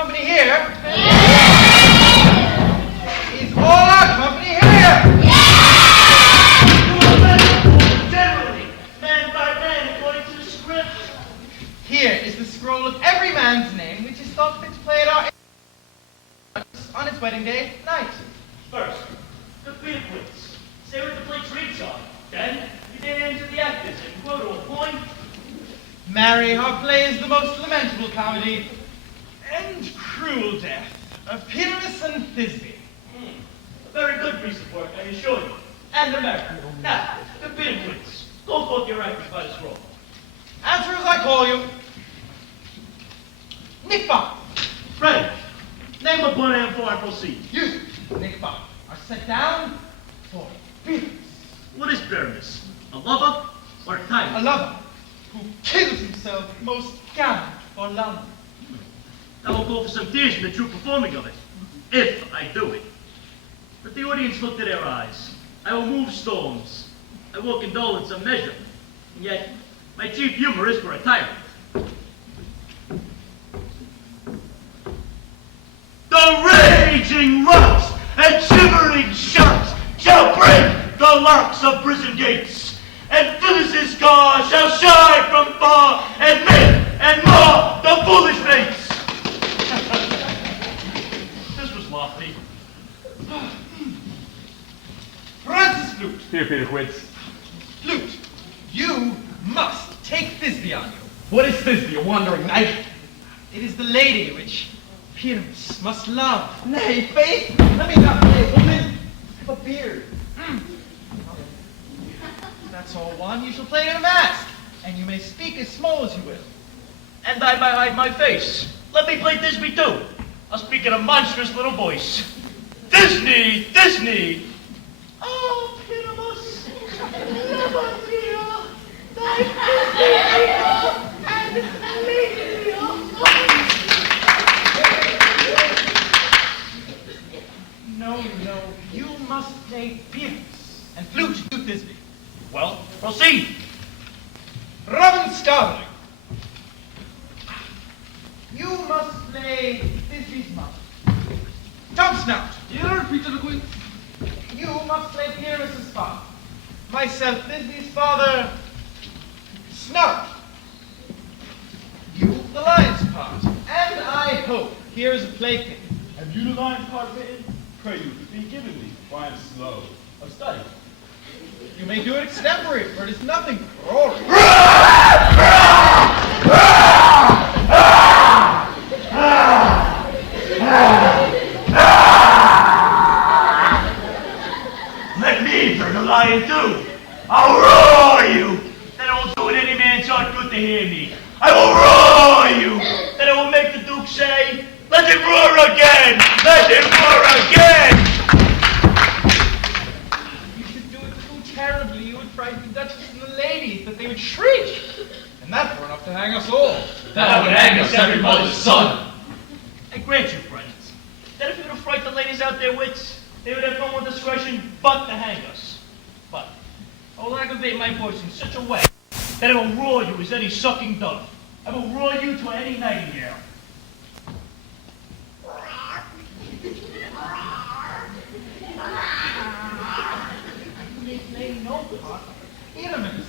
company here? Is all our company here? Generally, man by man, according to the script. Here is the scroll of every man's name which is thought fit to play at our on its wedding day night. First, the banquets. Say what the plates reads on. Then, you get into the actors and quote to a point. Marry, our play is the most lamentable comedy and cruel death of Pyramus and Thisbe. A very good piece of work, I assure you. And American. Now, the banquets. Go quote your actors by the scroll. Answer as I call you. Nickbot. Ready. Name a bon and for and proceed. You, Nickbot, are set down for Pyramus. What is Pyramus? A lover or a tyrant? A lover who kills himself most gallant for love. I will go for some tears in the true performing of it, if I do it. Let the audience look to their eyes. I will move storms. I will condole in some measure. And yet, my chief humor is for a tyrant. The raging rocks and shivering sharks shall break the locks of prison gates, and Phyllis's car shall shine from far, and make and mar the foolish mates. This was lofty. Francis Flute. Here, Peter Quince. Flute, you must take Thisbe on you. What is Thisbe, a wandering knight? It is the lady which Pyramus must love. Nay, faith, let me not play, woman. I have a beard. That's all one. You shall play in a mask, and you may speak as small as you will. And I might hide my face. Let me play Thisbe too. I'll speak in a monstrous little voice. Disney, Disney. Oh, Pyramus, never fear, thy Disney and lady of No, you must play Pyramus, and Flute do Thisbe. Well, proceed. Robin Starveling, you must play Thisbe's mother. Tom Snout, Here, Peter Quince. you must play Pyramus's father. Myself, Thisbe's father, Snout. You, the lion's part. And I hope here is a plaything. Have you the lion's part written? Pray you to be given me, for I am slow of study. You may do it extempore, for it is nothing roaring. Let me turn the lion too. I'll roar you. That I will do it any man's heart good to hear me. I will roar you. That I will make the Duke say, let him roar again. Let him roar again. You should do it too terribly. You would frighten the Duchess and the ladies, that they would shriek. And that were enough to hang us all. That would hang us every mother's son. I grant you, friends, that if we were to fright the ladies out their wits, they would have no more discretion but to hang us. But I will aggravate my voice in such a way that I will roar you as any sucking dove. I will roar you to any nightingale. They play no part of Pyramus.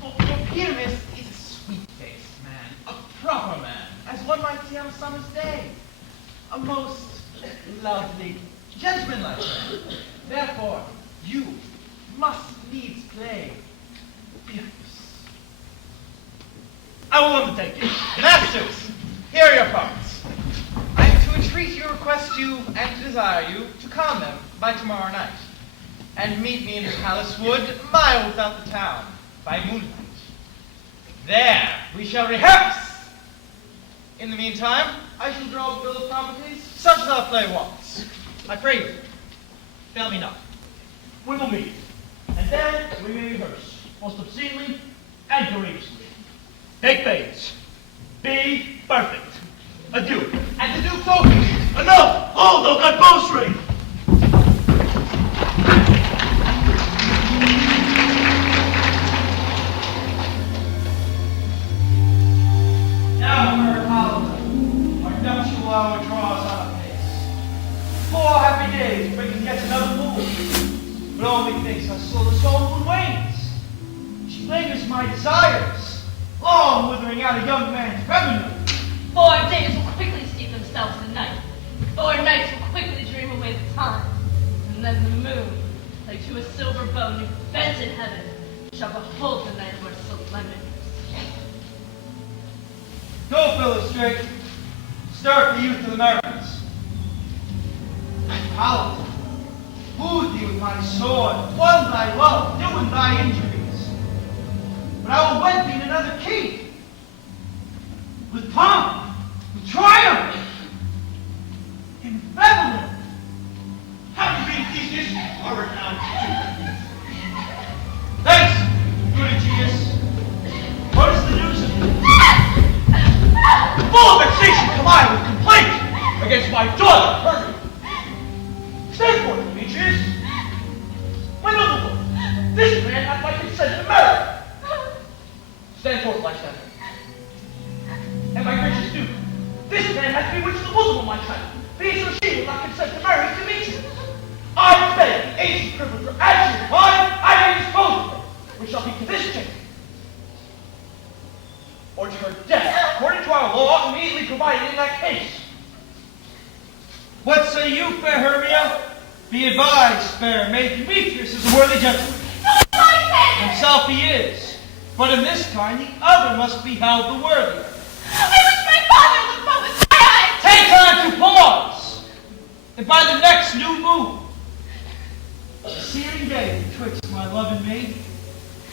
For Pyramus is a sweet-faced man, a proper man, as one might see on a summer's day. A most lovely, gentlemanlike man. Therefore, you must needs play Pyramus. I will undertake it. Masters, here are your parts. I am to entreat you, request you, and to desire you to calm them by tomorrow night, and meet me in the palace wood, a mile without the town, by moonlight. There we shall rehearse. In the meantime, I shall draw a bill of properties, such as our play wants. I pray you, fail me not. We will meet, and then we may rehearse, most obscenely and courageously. Take pains. Be perfect. Adieu. And to do focus. Enough! Hold, oh, got bowstring! Now, Apollo, Demetrius, her soul is soul with wings. She lingers my desires, long withering out a young man's revenue. For days will quickly steep themselves in night, or nights will quickly dream away the time, and then the moon, like to a silver bow new bent in heaven, shall behold the night of our solemnity. Go, Philostrate, stir up the youth of the Americans. Paladin, wooed thee with my sword, won thy love, doing thy injuries. But I will wed thee in another king, with pomp, with triumph, in Babylon. How do you beat these dishes? I recount Thanks, good Aegeus. What is the news of you? Full of vexation come I with complaint against my daughter, Hermia. Stand for it, Demetrius. My noble lord, this man hath my consent to marry. Stand forth, Lysander. And my gracious duke, this man hath bewitched the bosom of my child, being so she will not consent to marry Demetrius. I beg the ancient privilege for action of mine, I may dispose of her, which shall be to this chamber, or to her death, according to our law immediately provided in that case. What say you, fair Hermia? Be advised, fair maid, Demetrius is a worthy gentleman. Himself he is, but in this kind the other must be held the worthier. I wish my father looked but with my eyes! Take time to pause, and by the next new moon, the searing day betwixt my love and me,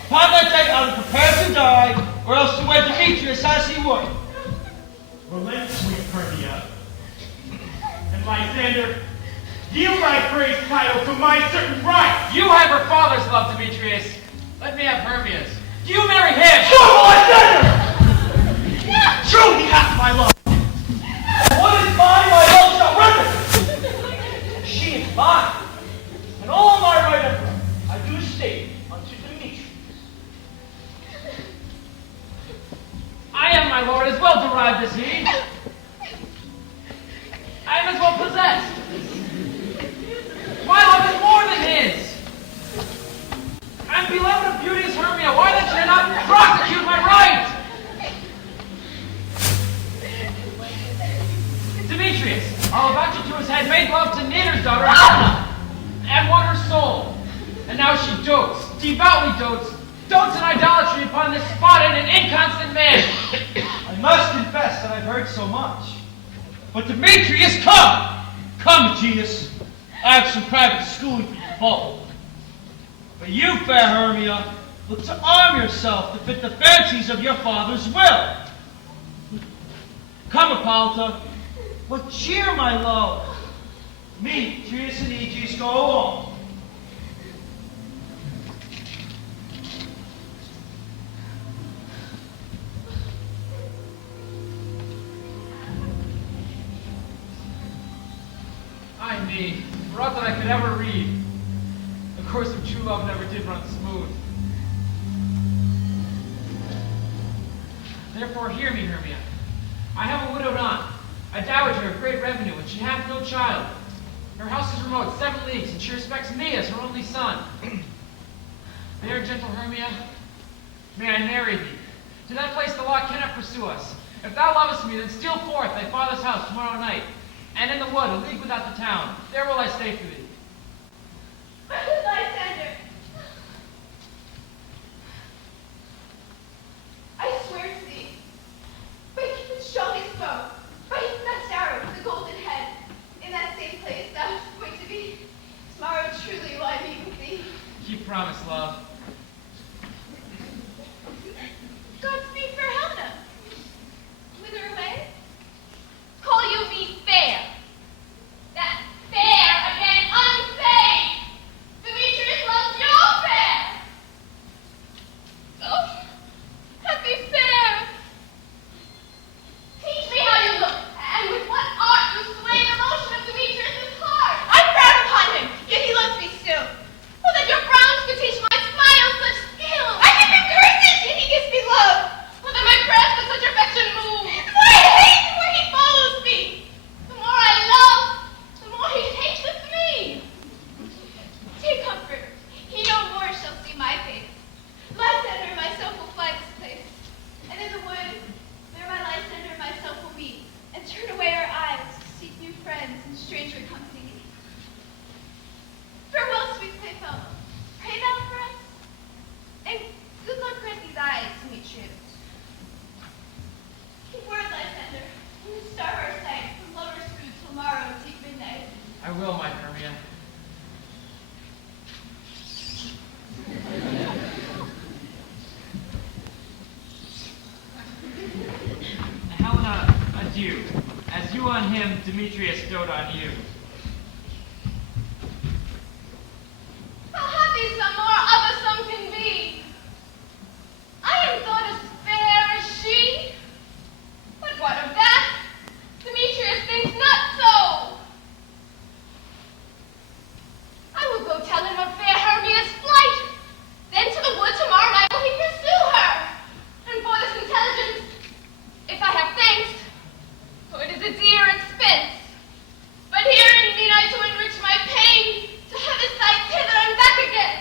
upon that day I will prepare to die, or else to wed Demetrius as he would. Relent, sweet Hermia. And Lysander, yield thy praise title to my certain bride. You have her father's love, Demetrius. Let me have Hermia's. Do you marry him? True, Lysander! True, he hath my love. What is mine, my love shall render. She is mine, and all my right of her I do state unto Demetrius. I am, my lord, as well derived as he. I am as well possessed. My love is more than his. I'm beloved of beauteous Hermia. Why then should I not prosecute my right? Demetrius, I'll avouch it to his head, made love to Nidar's daughter, Helena, and won her soul. And now she dotes, devoutly dotes in idolatry upon this spotted and inconstant man. I must confess that I've heard so much. But Demetrius, come! Come, Aegeus. I have some private schooling for you both. But you, fair Hermia, look to arm yourself to fit the fancies of your father's will. Come, Hippolyta. What cheer, my love? Me, Aegeus, and Aegeus go along. Ay me, for aught that I could ever read, the course of true love never did run smooth. Therefore hear me, Hermia. I have a widowed aunt, a dowager of great revenue, and she hath no child. Her house is remote, 7 leagues, and she respects me as her only son. There, gentle Hermia, may I marry thee. To that place the law cannot pursue us. If thou lovest me, then steal forth thy father's house tomorrow night, and in the wood, a league without the town. There will I stay for thee. Lysander, I swear to thee, by the strongest bow, by his best arrow with the golden head, in that same place thou art going to be. Tomorrow truly will I meet with thee. Keep promise, love. Godspeed, fair Helena. Whither away? Call you me fair. That fair again As you on him, Demetrius dote on you. How happy some more other some can be. I am thought as fair as she. But what of that? Demetrius thinks not so. I will go tell him of fair Hermia's flight. Then to the wood tomorrow night will he pursue her. And for this intelligence, if I have thanks, for it is a dear expense. But herein mean I to enrich my pain, to have his sight hither and back again.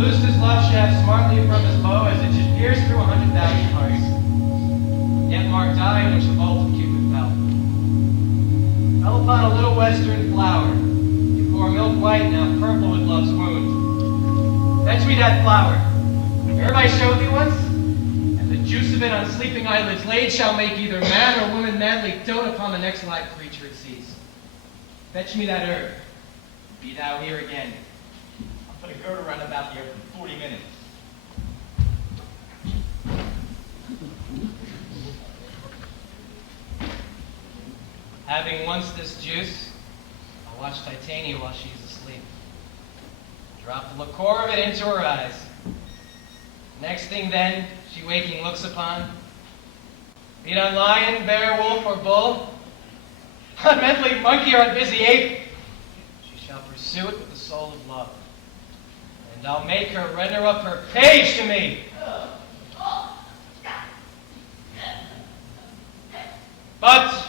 Loosed his left shaft smartly from his bow as it should pierce through 100,000 hearts. yet marked eye in which the bolt of Cupid fell upon a little western flower, before milk white, now purple with love's wound. Fetch me that flower. Ere I showed thee once, and the juice of it on sleeping eyelids laid shall make either man or woman madly dote upon the next live creature it sees. Fetch me that herb. Be thou here again. I'll put a girder round about here for 40 minutes. Having once this juice, I'll watch Titania while she's asleep. Drop the liquor of it into her eyes. Next thing then, she waking looks upon, be it on lion, bear, wolf, or bull, on mentally monkey or on busy ape, she shall pursue it with the soul of love. And I'll make her render up her page to me. But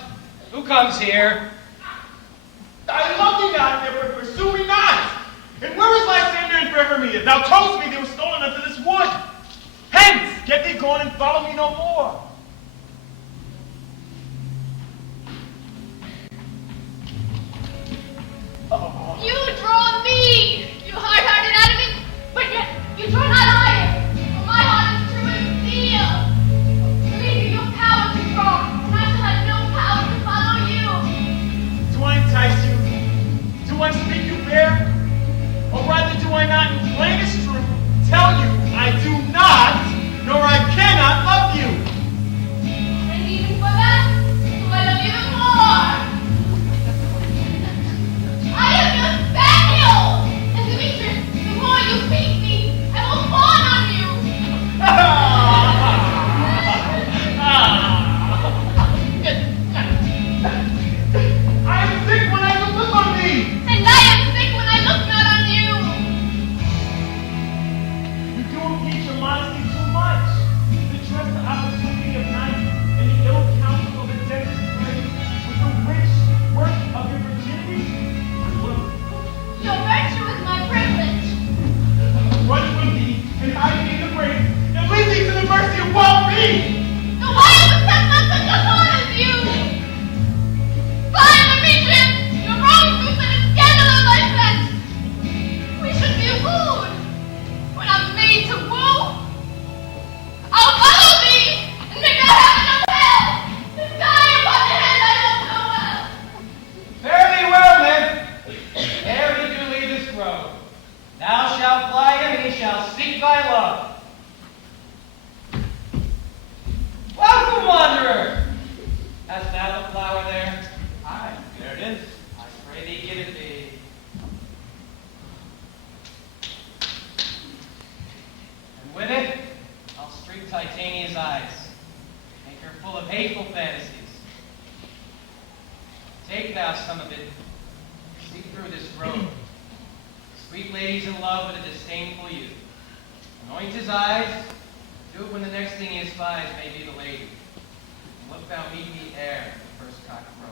who comes here? I love thee not, therefore pursue me not. And where is Lysander and Fairmead? Thou toldst me they were stolen unto this wood. Hence, get thee gone and follow me no more. Oh. You draw me, you hard-hearted adamant, but yet you draw not I. For my heart is true as steel. Believe me, your power to draw, and I shall have no power to follow you. Do I entice you? Do I speak you fair? Or rather, do I not in plainest truth tell you I do not, nor I cannot love you? And even for that, do I love you more? I am your spaniel! And Demetrius, the more you beat me, I will fawn on you! I am sick when I look on thee! And I am sick when I look not on you! You do impeach your modesty too much. To trust the opportunity of night and the ill counsel of the densest grave with the rich work of your virginity? Look, Your virtue is my privilege. run from thee and hide me in the grave and leave thee to the mercy of wild beasts! So why have accept not such a thought as you? Fly, Demetrius! Your wrongs do set a scandal on thy sense. We should be wooed. When I'm made to woo, I'll follow thee and make a heaven of hell and die upon the hand I love so well. Fare thee well, men. Ere he do leave this grove, thou shalt fly him, and he shall seek thy love. Welcome, wanderer. Hast thou the flower there? Aye, there it is. I pray thee, give it thee. And with it, I'll streak Titania's eyes, make her full of hateful fantasies. Take thou some of it, see through this grove. Sweet ladies in love with a disdainful youth. Anoint his eyes, do it when the next thing he espies may be the lady. And look thou meet me ere the first cock crow.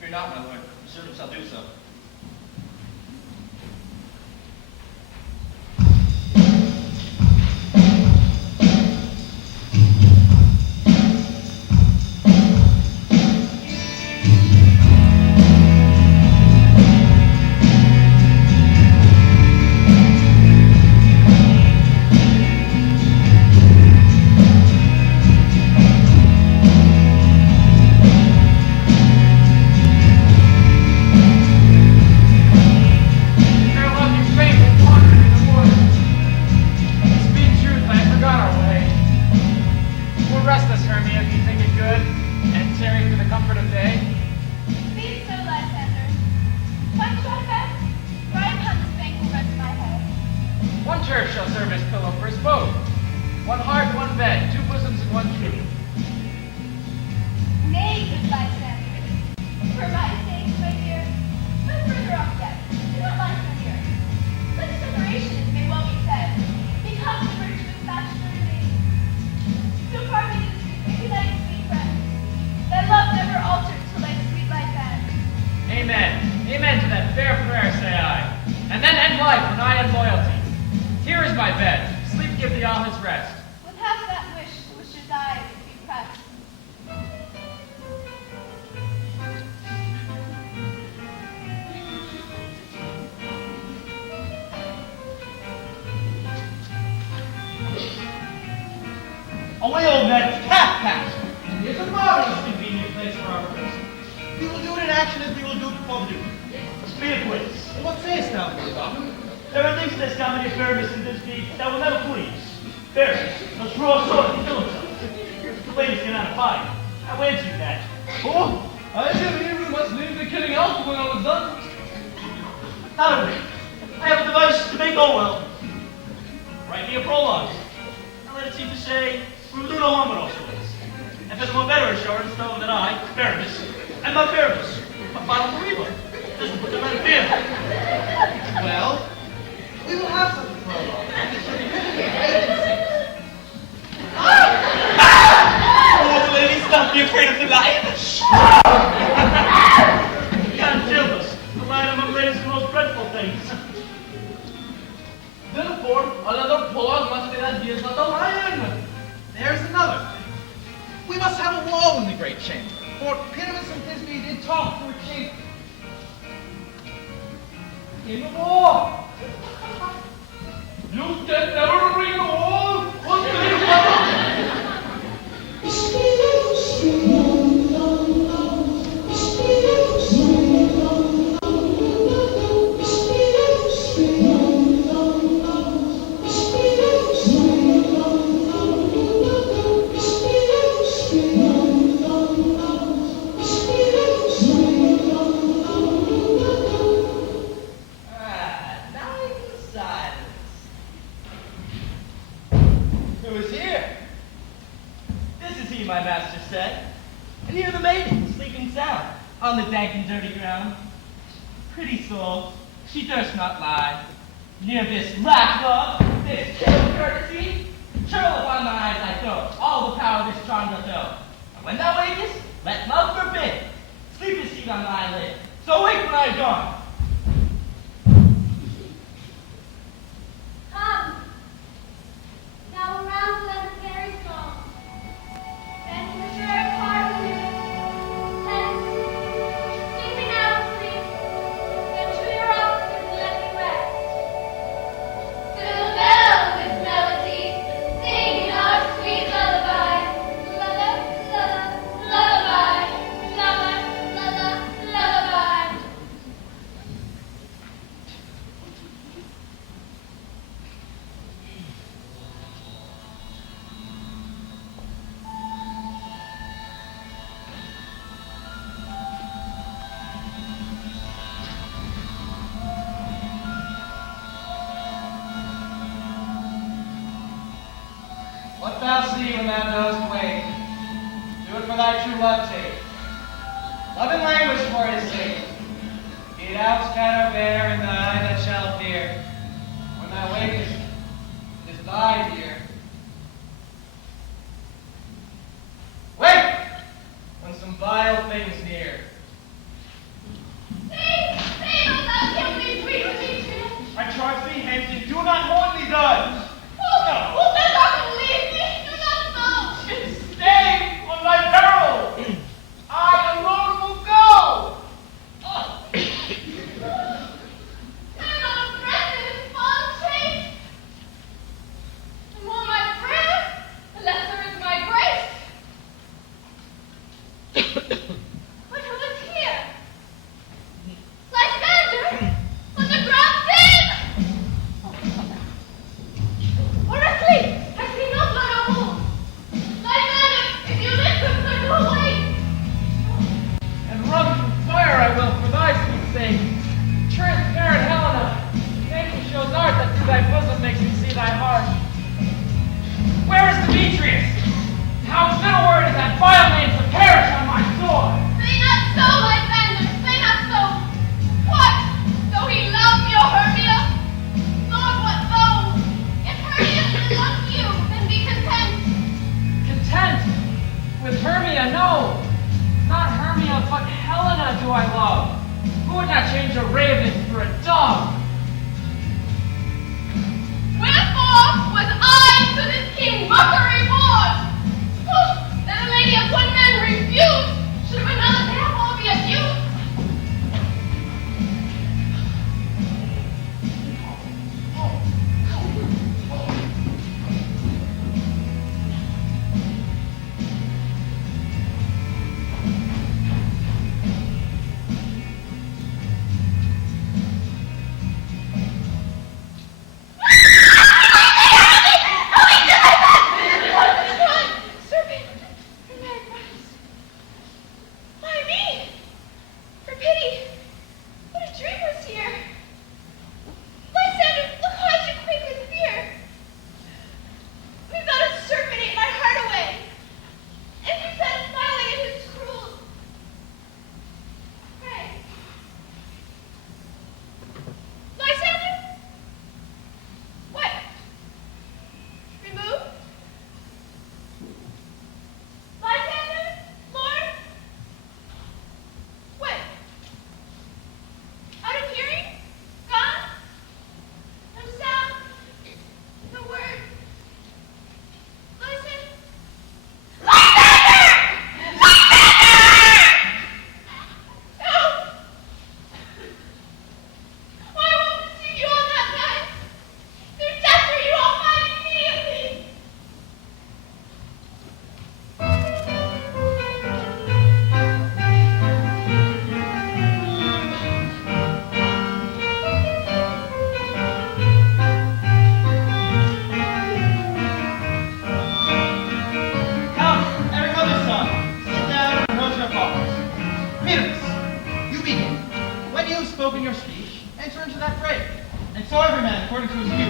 Fear not, my lord. The servant shall do so. Be so, Lysander. What shall I best? Right upon this bank will rest my head. One turf shall serve as pillow for us both. One heart, one bed, two bosoms, and one tree. Nay, good Lysander. For my sake, my dear, but further off yet, do not lie so near. Such separation, it may well be said, becomes the virtuous bachelor maid. So far be the united sweet friend. Thy love never altered till thy sweet life ends. Amen. Amen to that fair prayer, say I. And then end life when I end loyalty. Here is my bed. Sleep give thee all his rest. With half that wish, wishes I, action as we will do before the duke. Be it quits. What sayest thou, Philip? There are things in this comedy of fairness in this deed that will never please. Fairness, those raw sword can kill himself. The ladies cannot abide. How answer you that? Oh, I believe we must leave the killing out when all is done. Not a way. I have a device to make all well. Write me a prologue. And let it seem to say, we will do no harm with all swords. And for the more better assurance, know that I, fairness, am not fairness, but final believer. This will put them in fear. Well, we will have something to throw off. And it shall be written in agency. Oh, ladies, don't be afraid of the lion. God shield us. The lion among ladies is the most dreadful things. Therefore, another prologue must be that he is not the lion. There's another thing. We must have a wall in the great chamber. For Pyramus and Thisbe did talk to a king. In the wall. You said never to bring the wall. What's the name of my master said, and here the maiden, sleeping sound, on the dank and dirty ground. Pretty soul, she durst not lie. Near this rack love, this chill courtesy, churl upon my eyes I throw, all the power this charm doth know. And when thou wakest, let love forbid, sleep is seat on thy lid, so wake when I am gone. Come, now around them very strong. And for sure part of you. And sing me now to sleep. Then to your offices and let me rest. Fill bells with melody, sing our sweet lullaby. Lullaby, lullaby. What thou see when thou dost wake, do it for thy true love's sake. Love and language for his sake. Be thou scatter bare in the eye that shall appear. When thou wakest, it is thy dear. Wake! When some vile thing's near. Say, O thou kindly sweet Demetrius. I charge thee, hence, do not haunt these duds. Who says thou can leave me? Do not so. Stay on thy peril. I alone will go. I am not a friend in this fond chase. The more my prayer, the lesser is my grace. But who is here? Lysander, on the ground dead! Or asleep, I see no blood or wound. Lysander, if you listen, I go away. And run from fire I will for thy sweet sake. Transparent Helena, nature shows art that through thy bosom makes me see thy heart. Where is Demetrius? How little word is that vile name to perish on my sword? Say not so, Lysander, say not so. What? Though he love me, O Hermia? Lord, what though? If Hermia still loves you, then be content. Content with Hermia, no. Not Hermia, but Helena do I love. Who would not change a raven for a dove? Wherefore was I to this king mockery born? That a lady of one man refused, should of another therefore be abused. your speech, enter into that fray. And so every man according to his view.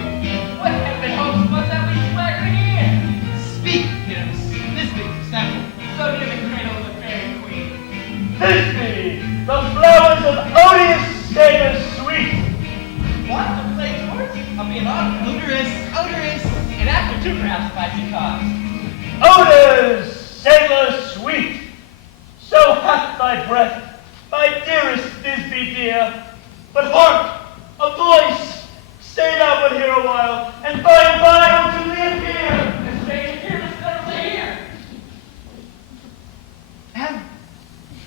What heaven hopes but that we swagger here? Speak, Pyramus. This means example. So near the cradle of the fairy queen. This be the flowers of odious sailor sweet. What? To play towards? I'll be an honor. Odorous. An actor too, perhaps, if I see cause. Odors, sailor sweet. So hath thy breath, my dearest Thisbe dear. But hark, a voice. Stay thou but here a while, and by and by unto thee appear. And stay here, let's better stay here.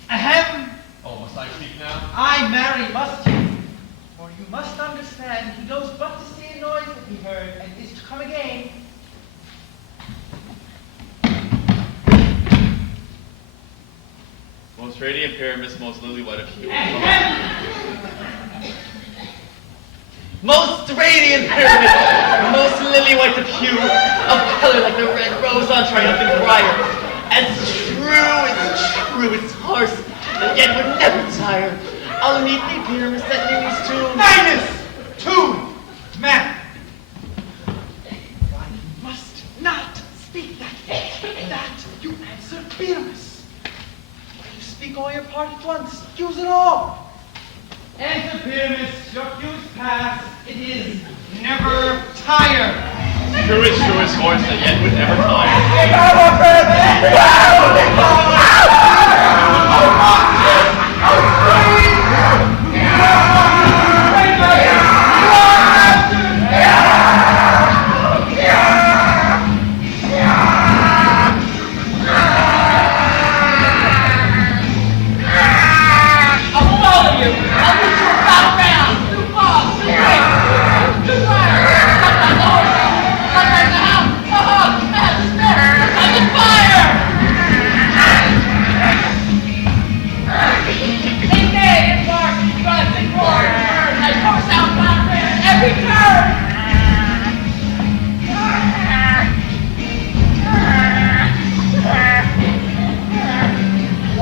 Ahem. Oh, must I speak now? I marry must you. For you must understand, he goes but to see a noise that he heard, and is to come again. Most radiant Pyramus, most lily white of hue. Most radiant Pyramus, most lily white of hue, of color like the red rose on triumphant briar. As true, it's harsh, and yet would never tire. I'll meet thee, Pyramus, at Nini's tomb. Minus 2, man. Why you must not speak that. You answer Pyramus. Why you speak all your part at once? Use it all. Answer Pyramus, your cue is past. It is never tire. Truest horse that yet would ever tire.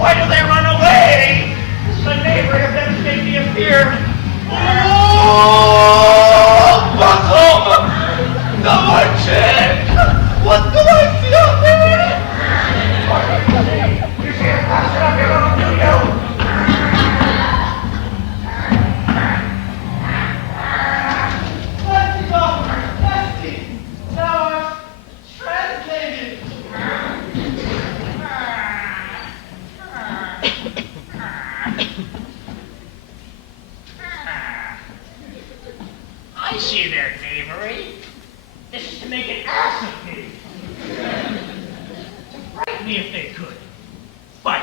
Why do they run away? The neighbor of them to make me appear. Oh, buckle! The merchant! What do I see up there? You see it passing up here on the Leslie, thou art translated. I see their knavery. This is to make an ass of me. To frighten me if they could. But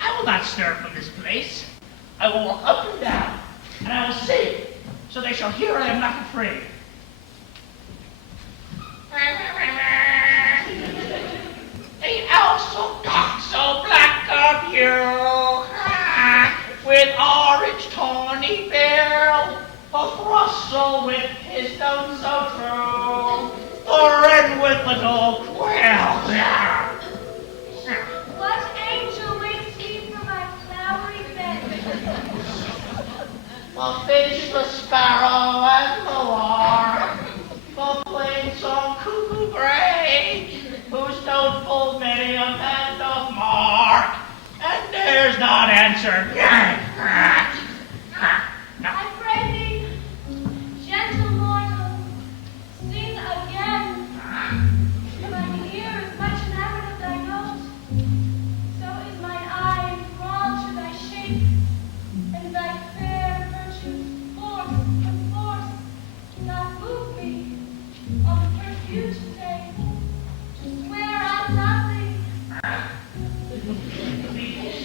I will not stir from this place. I will walk up and down, and I will sing, so they shall hear I am not afraid. The owl so dark, so black of hue, with orange tawny bill, a thrustle with his nose so true, the red with little quail. What angel waits me for my flowery bed? The fish, the sparrow, and the lark, the plain-song cuckoo gray, whose note full many a man of mark, and dares not answer. I pray thee, gentle mortal, sing again. For mine ear is much enamored of thy note, so is mine eye enthralled to thy shape, and thy fair virtues force do not move me on the first view today to swear on nothing.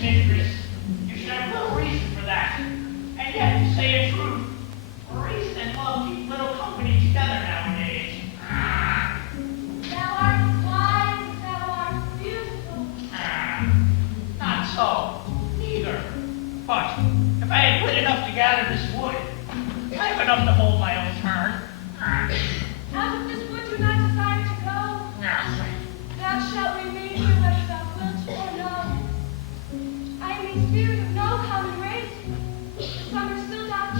Mistress, you should have no reason for that. And yet, to say a truth, reason and love keep little company together nowadays. Thou art wise, thou art beautiful. Not so, neither. But if I had wit enough to gather this wood, I have enough to hold my own turn. Out of this wood do not desire to go. Thou shalt remain here whether thou wilt or no. I am a spirit of no common race. The summer still doth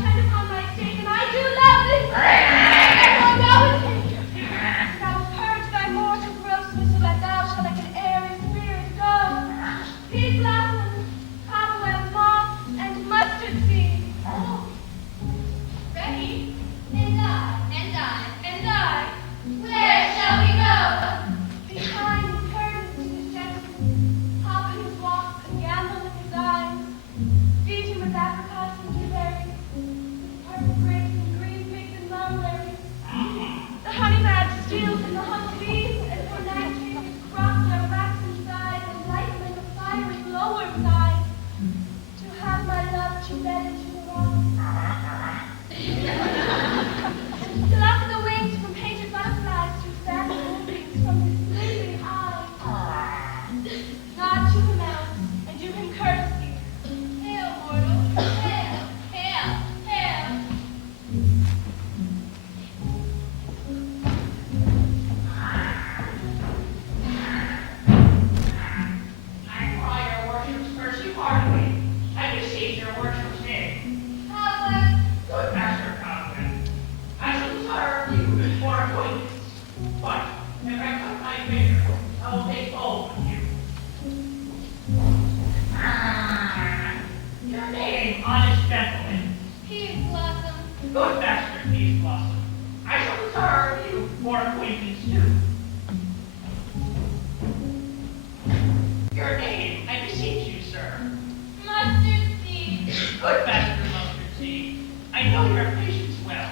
know your patience well.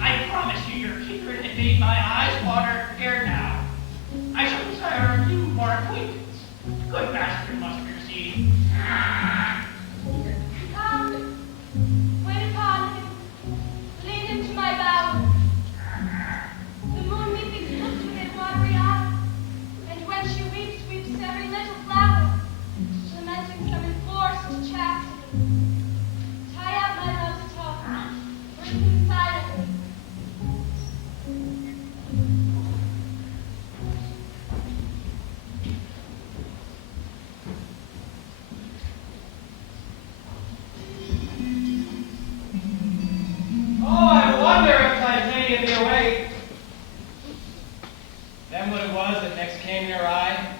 I promise you your kindred had made my eyes water ere now. I shall desire a new more acquaintance. Good master must proceed. Come, wait upon him, lead him to my bower. The moon methinks looks with his watery eye, and when she weeps, weeps every little flower, lamenting some enforced chastity. Tie up my love's talk, bring him silently. Oh, I wonder if Titania be awake. Then what it was that next came near eye,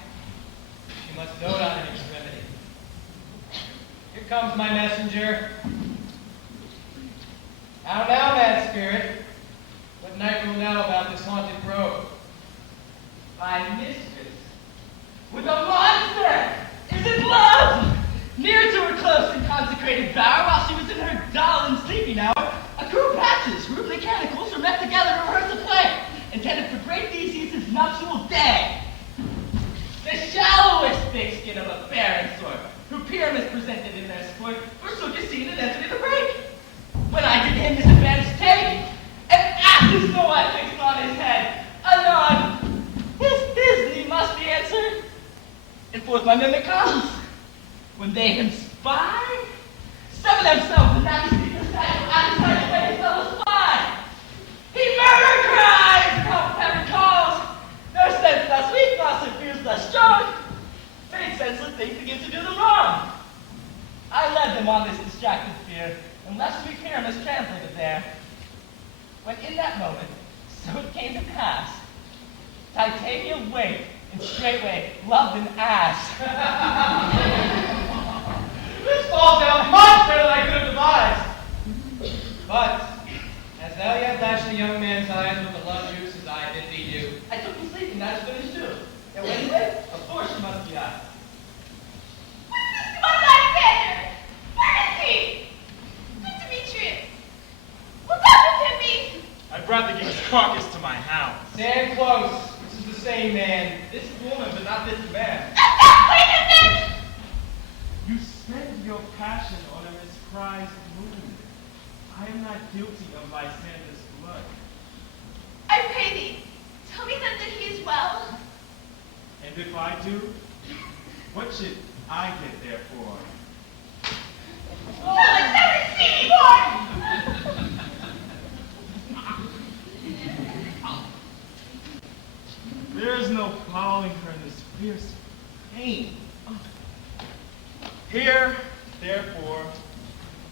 she must dote on in extremity. Here comes my messenger. How now, mad spirit? What night will know about this haunted grove? My mistress, with a monster, is in love! Near to her close and consecrated bower, while she was in her dull and sleeping hour, a crew of patches, rude mechanicals, were met together to rehearse a play, intended for great Theseus' nuptial day. The shallowest thick-skin of a barren sort, who pyramids presented in their sport, forsook his scene and entered into break. When I did him this advantage take, an ass's no I fixed on his head, anon, his Disney must be answered. And forth my mimic comes. When they him spy, sever themselves and not speak the statue out of sight away his fellow spy. He murder cries, and how heaven calls. No sense thus weak, loss and fears thus strong. Fate senseless things begin to do them wrong. I led them on this distracted fear, and left sweet pyramids translated there. When in that moment, so it came to pass, Titania waked, and straightway loved an ass. This falls down much better than I could have devised. But, as thou yet lashed the young man's eyes with the love juices I bid thee do. I took him sleeping, that's finished too. And when he went, of course she must be out. What's Alexander? Where is he? Good Demetrius. What's up with him? I brought the king's carcass to my house. Stand close. This is the same man. This woman, but not this man. That's not clean, You spend your passion on a misprized moon. I am not guilty of Lysander's blood. I pray thee, tell me then that he is well. And if I do, what should I get therefore? Oh, let's never see more! There is no following her in this fierce pain. Here, therefore,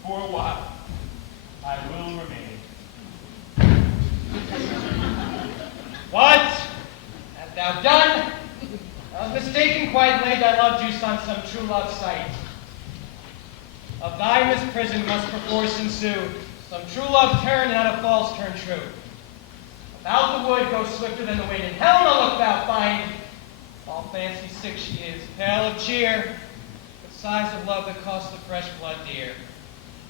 for a while, I will remain. What? Hast thou done? I was mistaken quite late. I loved you on some true love sight. Of thy misprison must perforce ensue some true love turn and not a false turn true. About the wood go swifter than the wind, and hell no look thou find. All fancy sick she is, pale of cheer, with sighs of love that cost the fresh blood dear.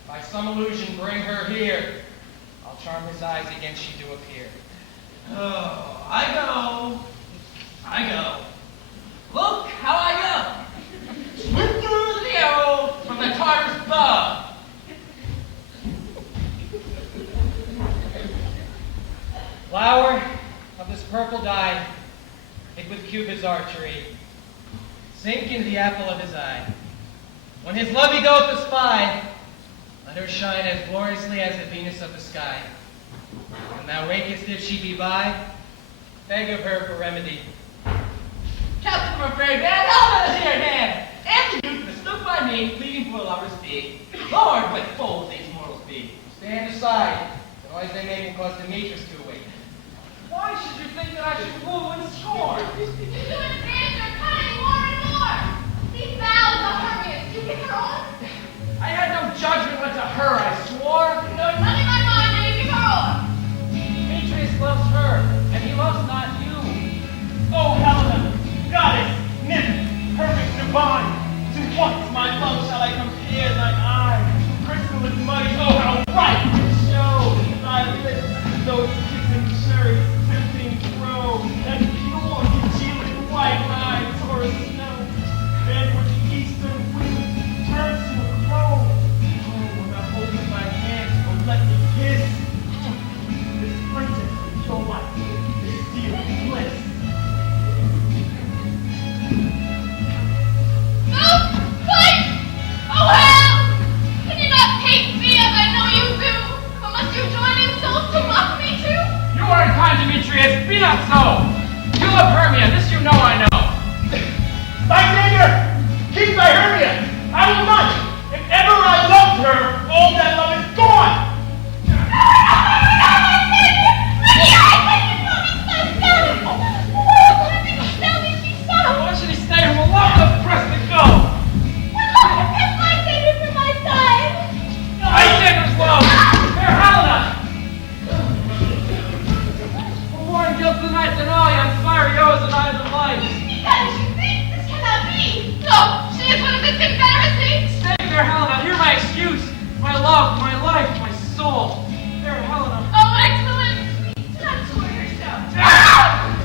By some illusion bring her here. I'll charm his eyes against she do appear. Oh, I go. Look how I go. Swifter than the arrow from the Tartar's bow. Flower of this purple dye, hid with Cupid's archery, sink into the apple of his eye. When his love he doth espy, let her shine as gloriously as the Venus of the sky. When thou wakest if she be by, beg of her for remedy. Captain, I'm afraid, man, Elvin is here, man. And the youth mistook by me, pleading for a lover's fee. Lord, what fools these mortals be. Stand aside, the noise they make will cause Demetrius to awake. Why should you think that I should woo and scorn? You do advance your cunning more and more. These vows of Hermias, you give her on? I had no judgment went to her, I swore. There's nothing in my mind that you give her on. Demetrius loves her, and he loves not you. Oh, Helena, goddess, nymph, perfect divine, to what, my love, shall I compare thine eye? Crystal and muddy, oh, how bright it shows. those kissing cherries, tempting crow, that pure congealing white eyes or a snow. Then when the eastern wind turns to a crow, oh, when I hold in my hands, oh, let me kiss. This princess of your life is dear bliss. Oh, fight! Oh, hell! Can you not hate me as I know you do? But must you join in souls to mock me too? You are unkind, Demetrius. Be not so. You love Hermia. This you know I know. Lysander, keep thy Hermia. I will not. If ever I loved her, all that love is gone. Why should he stay home alone? The press to go. Lysander's love. Fair Helena. For more in guilt tonight than all yon fiery oaths and eyes of light. Stay, fair Helena. Hear my excuse. My love, my life, my soul. Fair Helena.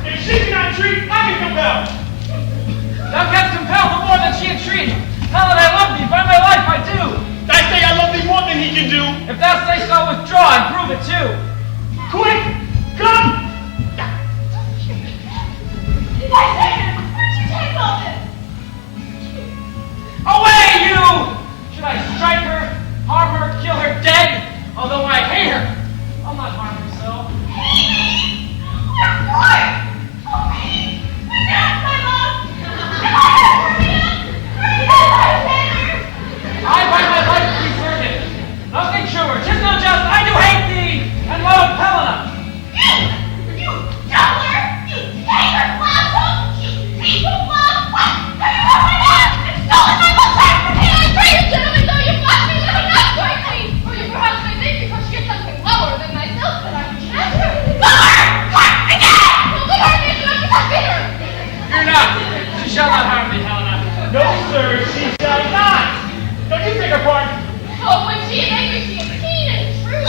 If she cannot treat, I can compel. Thou canst compel no more than she entreat. Helen, I love thee. By my life, I do. I say I love thee more than he can do. If thou say so, withdraw and prove it too. Quick, come. Away, you! Should I strike her, harm her, kill her dead? Although I hate her, I'll not harm her so. I by my life preserve it. Nothing truer, 'tis no just, I do hate thee, and love Helena. Fear not, she shall not harm thee, Helena. No, sir, she shall not. Don't you take her part. Oh, when she is angry, she is keen and true.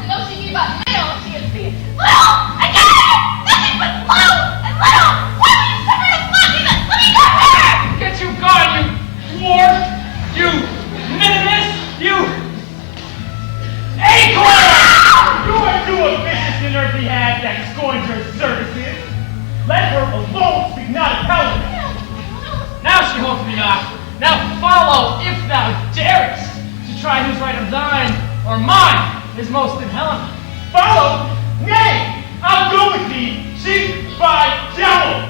And though she be but little, she is big. Little! Again! Nothing but little and little! Why will you suffer to flock me? Let me go here! Get you gone, you dwarf! You minimus! You acorn! You are too ambitious in her behalf that scorns her services. Let her alone, speak not of Helena. Now she holds me not. Now follow, if thou darest, to try whose right of thine or mine is most in Helena. Follow? Nay, I'll go with thee, sheep by devil.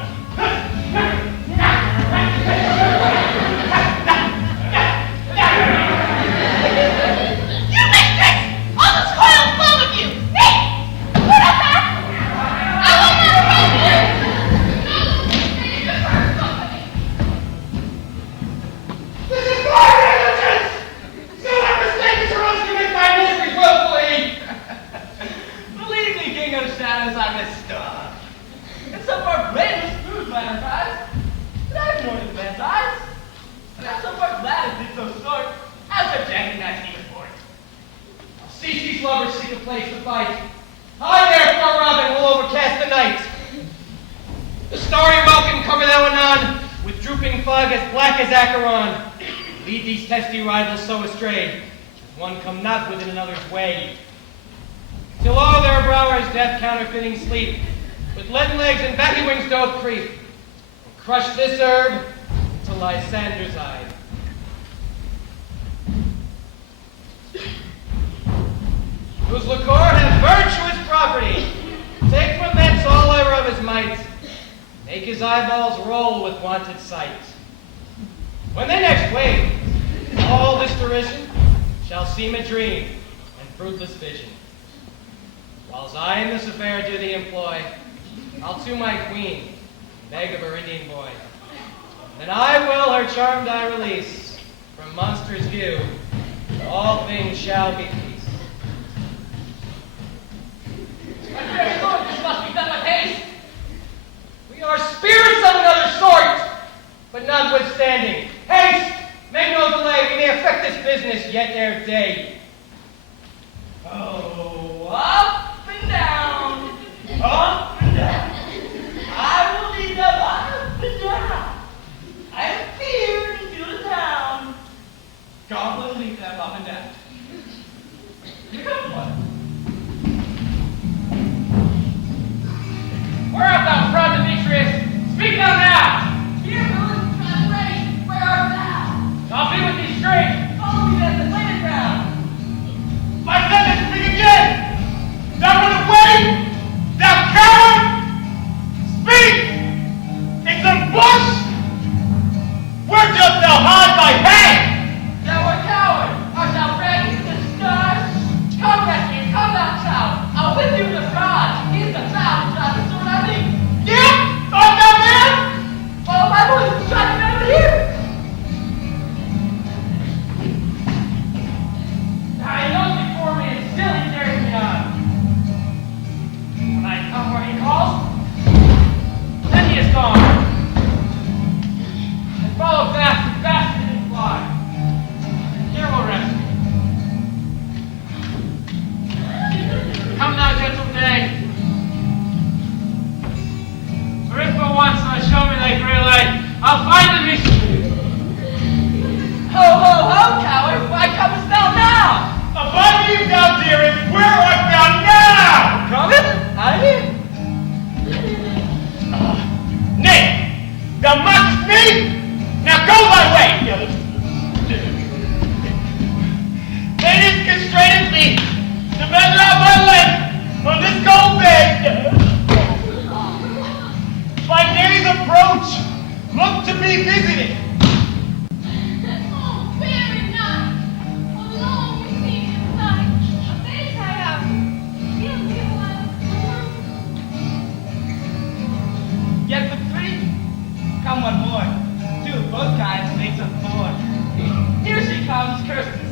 You mistress! All this coil full of you! Nay! Put up that! I will not help you! This is my negligence! So I mistake Sir Rose to make my miseries willfully! Believe me, King of Shadows, I mistook. And so far blameless proves my enterprise. But I've known his man's eyes. And I'm so far glad it did so short, as their jacking that he report. I'll cease these lovers seek a place to fight. I therefore, Robin, will overcast the night. The starry welkin cometh thou anon, with drooping fog as black as Acheron. Lead these testy rivals so astray, one come not within another's way. Till all their browers death counterfeiting sleep, with leaden legs and baggy wings doth creep, and crush this herb to Lysander's eye. Whose liquor hath virtuous property, take from thence all error of his might, make his eyeballs roll with wonted sight. When they next wake, all this derision shall seem a dream and fruitless vision. Whiles I in this affair do thee employ, I'll to my queen beg of her Indian boy. Then I will her charmed eye release from monster's view, all things shall be peace. My fair lord, this must be done with haste. We are spirits of another sort, but notwithstanding, haste, make no delay, we may effect this business yet ere day. Oh, up and down.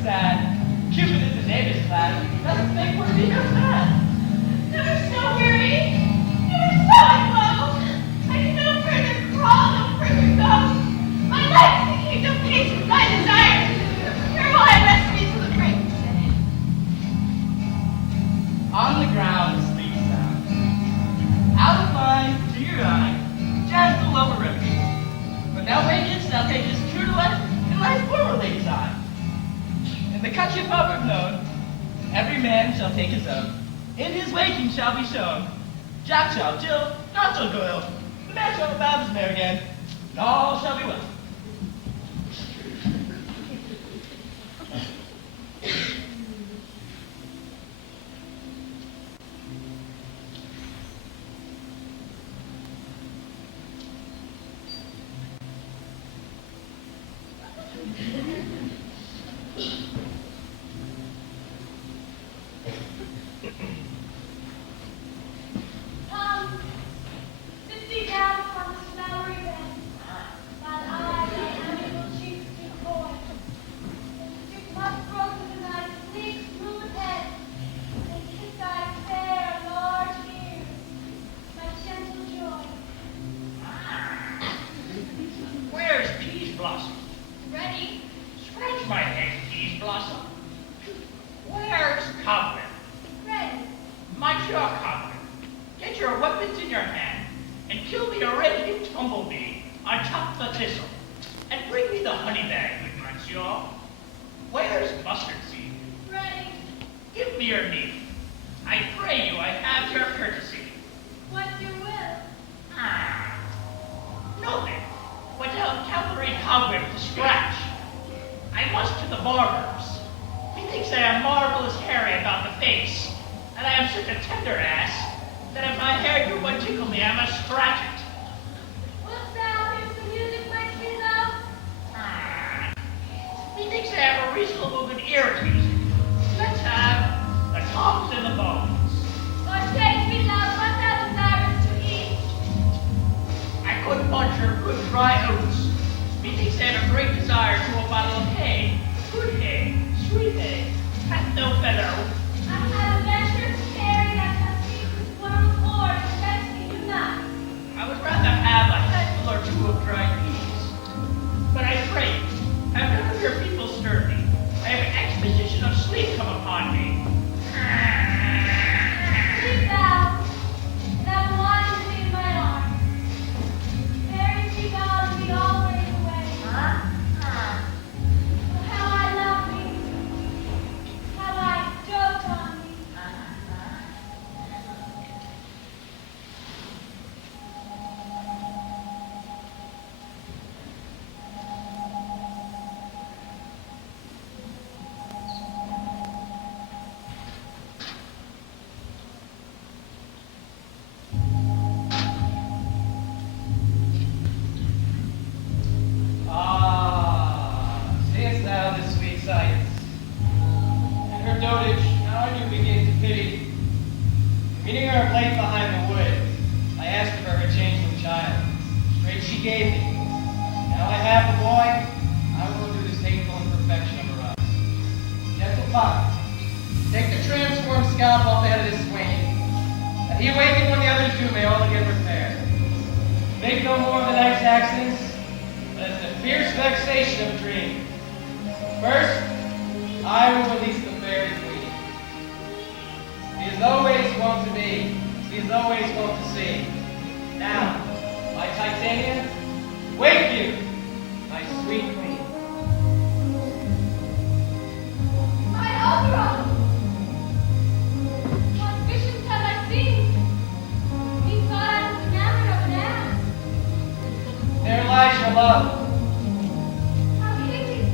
sad. Cupid is the name is glad. Doesn't think we're being sad. Never so weary, never so woe. I can no further crawl, no further go. My life is the kingdom peace with my desire. Here will I rest me till the break of day. On the ground, sleep sound. Out of mind, to your eye, gentle over remedy. When thou wakest, thou takest true delight in thy former lady's eye. In the country public known, every man shall take his own. In his waking shall be shown. Jack shall Jill, not shall go ill. The man shall bound his mare again, and all shall be well. Come, sit thee down upon this flowery bed, while I thy amiable cheeks do coy. Drink much frozen in thy sleek, smooth head, and kiss thy fair, large ears, my gentle joy. Where's Peas Blossom? Ready? Scratch my head, Peas Blossom. Where's Cobweb? Ready. My jaw, Cobweb. Get your weapons in your hand and kill me a red tumblebee on top of the thistle. And bring me the honey bag, good monsieur. Where's Mustard Seed? Ready. Give me your needle. I pray you, I have your courtesy. What you will. No then, without cavalry cobweb to scratch. I must to the barber's. Methinks I am marvelous hairy about the face, and I am such a tender ass, that if my hair do but tickle me, I must scratch it. Wilt thou hear some music, my sweet love? Methinks I have a reasonable good ear to music. Let's have the toms and the bones. Or say, sweet love, what thou desirest to eat? I could munch your good dry oats. Methinks I have a great desire to a bottle of hay, good hay, sweet hay, hath no feather. I have a venture to carry that shall see this world o'er and vex me do not. I would rather have a handful or two of dried peas. But I pray you, have none of your people stirred me. I have an exposition of sleep come upon me. Sleep thou, and I will watch with thee in my arms. Fairies be gone and be always away. Oh, how I love thee, how I dote on thee. Seest thou this sweet sight? And her dotage, now I do begin to pity. Meeting her late behind the wood, I asked of her changeling child. Straight she gave me. Now I have the boy, I will do this hateful imperfection of her eyes. Gentle father, take the transformed scalp off the head of this swain, that he awaken when the others do may all get repaired. Make no more of the night's accidents, but as the fierce vexation of a dream. First, I will release the fairy queen. She is always wont to be, she is always wont to see. Now, my Titania, wake you, my sweet queen. My Oberon! What visions have I seen? Methought I was enamored of an ass. There lies your love. How quickly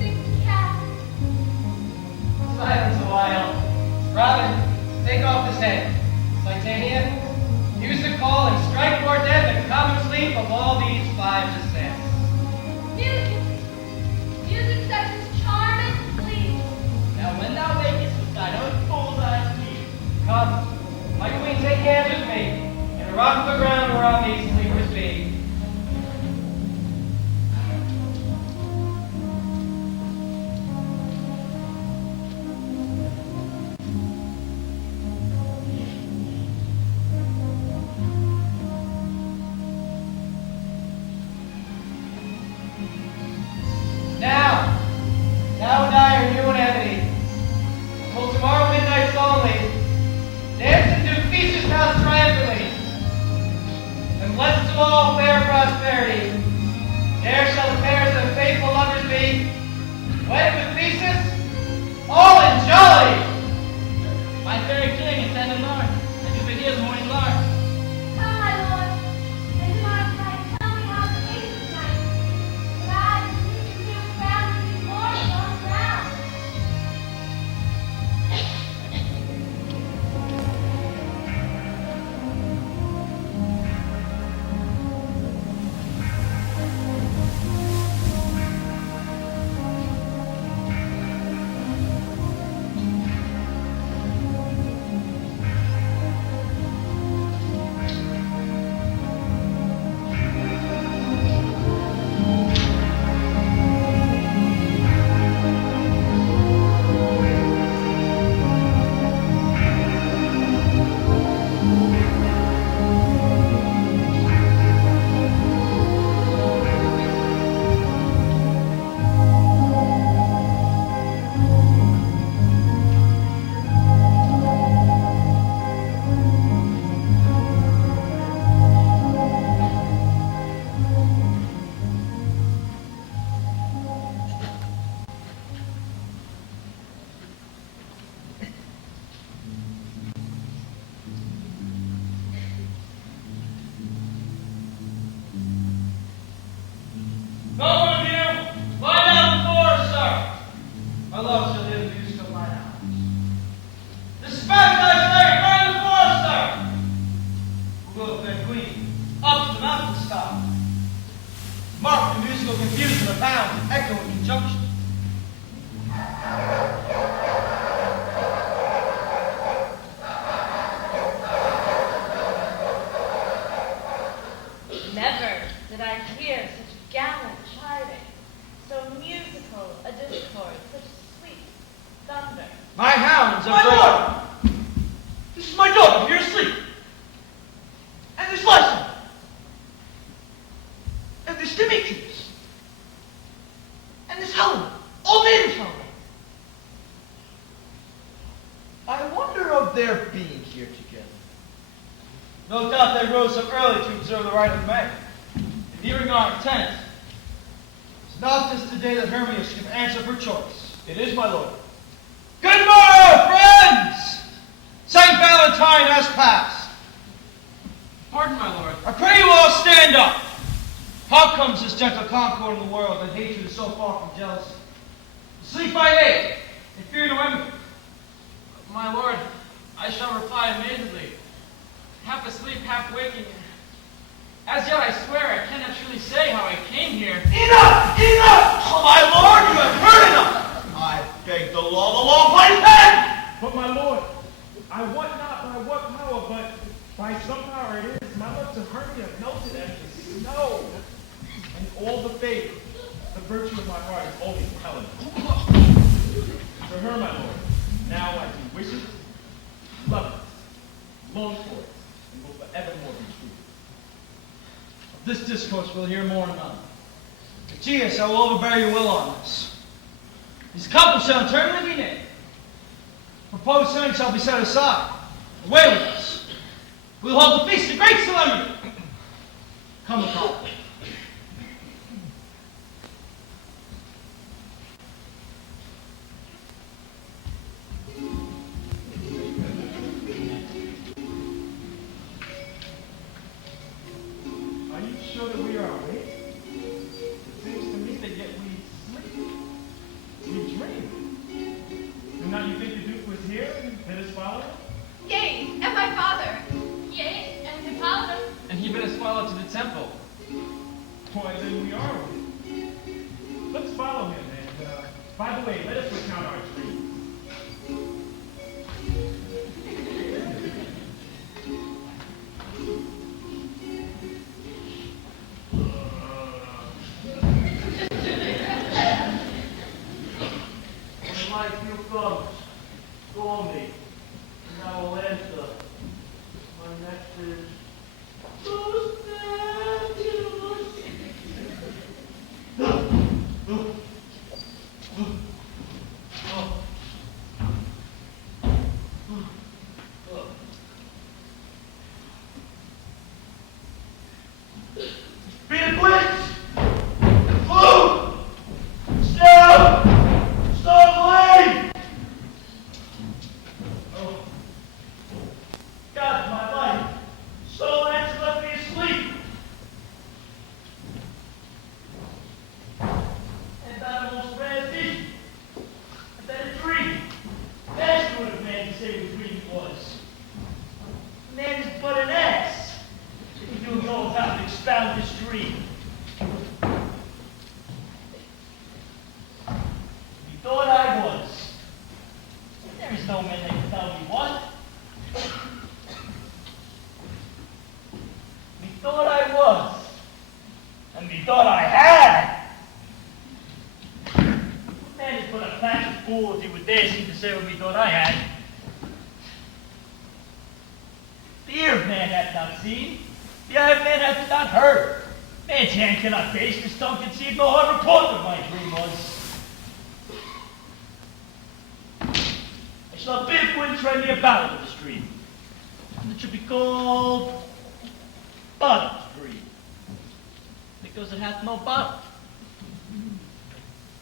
arms of virtue. This is my daughter, here asleep. And there's Lysa. And there's Demetrius. And there's Helena. All native Helena. I wonder of their being here together. No doubt they rose up early to observe the rite of May. And nearing our tent, it's not this the day that Hermia should have answered her choice. It is, my lord. Good morrow, friends! St. Valentine has passed. Pardon, my lord. I pray you all stand up. How comes this gentle concord in the world that hatred is so far from jealousy? Sleep by day, and fear no enemy. My lord, I shall reply amazedly. Half asleep, half waking. As yet, I swear, I cannot truly say how I came here. Enough! Enough! Oh, my lord, you have heard enough! I beg the law by his head! But my lord, I want not by what power, but by some power it is. My lips of Hermia melted as the snow. And all the faith, the virtue of my heart is only for Helen. To her, my lord, now I do wish it, love it, long for it, and will forevermore be true. Of this discourse we'll hear more anon. Aegeus, I will overbear your will on this. These couples shall eternally be named. Proposed sentence shall be set aside. Away with us. We will hold the feast of great solemnity. Come upon. Are you sure that we are awake? It seems to me that yet we sleep. We dream. And now you think the Duke was here and bid us follow? Yea, and my father. Yea, and his father. And he bid us follow to the temple. Why, then we are awake. Let's follow him, and by the way, let us recount our dreams. When my few comes, call me, and I will answer. My next is, Be it quits! Flew! Stop! Stop, Oh. God, my life. So Lance left me asleep. And that almost ran deep. And then a dream. That's what a man to say what dream was. A man is but an ass. If you know how to expound his dream. He thought I was. There is no man that can tell me what. Thought I was, and me thought I had. Man is but a pack of fools he would dare seem to say what me thought I had. The ear of man hath not seen, the eye of man hath not heard. Man's hand cannot taste, his tongue conceive no hard report what my dream was. I shall bid wind trend me about with this dream, and it should be called Bottom's dream, because it hath no bottom.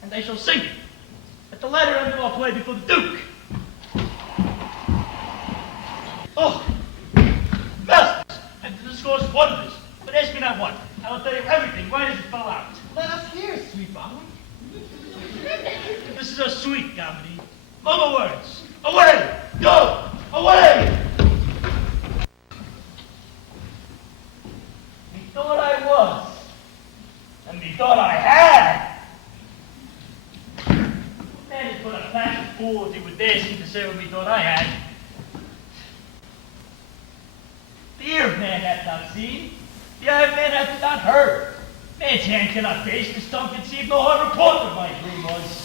And they shall sing it at the latter end of our play before the Duke. Oh, masters, and to discourse wonders, but ask me not what. I will tell you everything right as it fell out. Let us hear, sweet Bob. This is a sweet comedy. Mumble words. Away! Go! Away! Thought I was, and me thought I had. Man is but a pack of fools he would dare seem to say what me thought I had. The ear of man hath not seen, the eye of man hath not heard. Man's hand cannot taste, his tongue conceive no hard report what my dream was.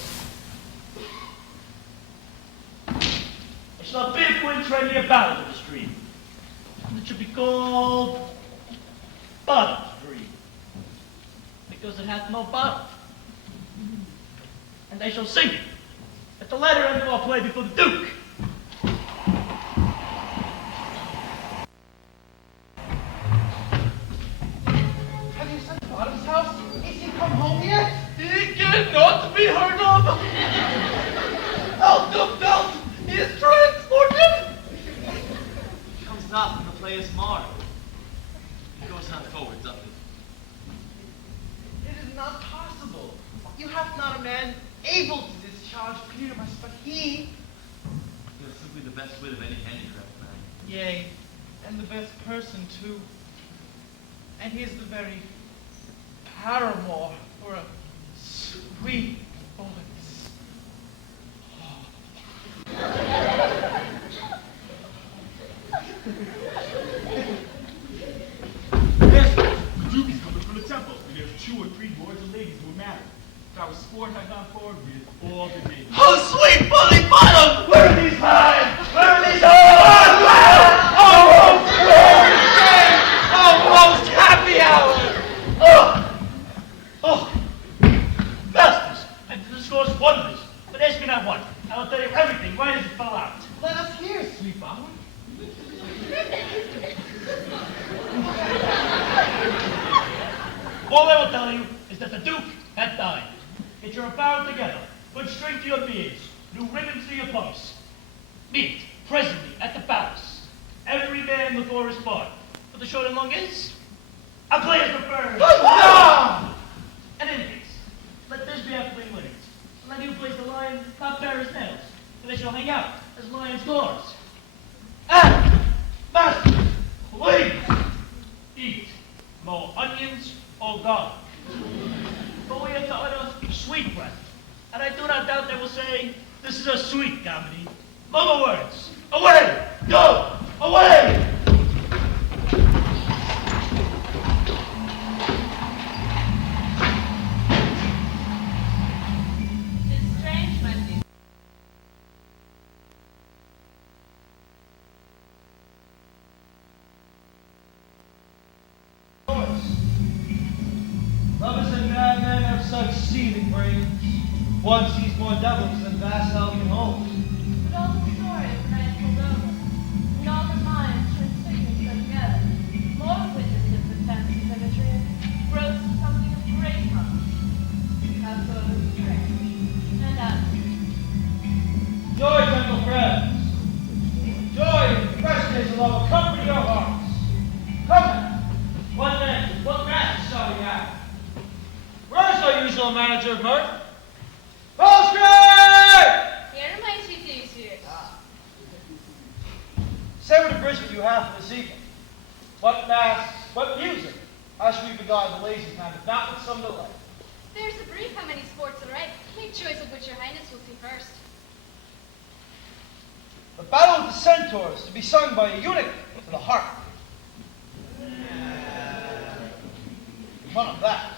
trendy a battle in the stream. And it should be called Bottom Stream, because it hath no bottom. And they shall sing it at the latter end of our play before the Duke. Have you sent Bottom's house? Is he come home yet? He cannot be heard of. Out of doubt, he is transported. He comes not when the play is marred. He goes not forward, doth he? It is not possible. You have not a man able to discharge Pyramus, but he. He is simply the best wit of any handicraft man. Yea, and the best person too. And he is the very paramour for a sweet voice. Yes, the Duke is coming from the temple, and there's 2 or 3 lords and ladies who are married. If our sport had gone forward with all the ladies. Oh, sweet Bully Bottom! Where are these hides? Where are these hides? Oh, most happy hour! Masters, I can discourse wonders, but ask me not one. I will tell you everything right as it fell out. Let us hear, sweet bower. All I will tell you is that the Duke had died. Get your apparel together, put string to your beards, new ribbons to your pumps. Meet presently at the palace. Every man before his part. What the short and long is, a play is preferred. And in case, let this be our plain winnings. Let you place the lion top bear his nails, and they shall hang out as lions' claws. And, master, please, eat more onions or garlic. But we have to utter sweet breath, and I do not doubt they will say, this is a sweet comedy. Other words, away, go, away! It's strange, my dear. Lovers and madmen have such seething brains. One sees more devils than vast Albion holds. But all the story of night was over, and all the minds transfigured together. More witnesses of fancy symmetry rose to something of great promise. How so it was strange, and Joy, gentle friends. Joy and freshness will accompany your hearts. Come now. What then? What match shall we have? Where's our usual manager of mirth? Postscript! here are my 2 thieves here. Say what abridgment you have for this evening. What mass, what music? How should we beguile the lazy time, if not with some delay? There's a brief how many sports are right. Make choice of which your highness will see first. The Battle of the Centaurs, to be sung by a eunuch to the harp. None of that.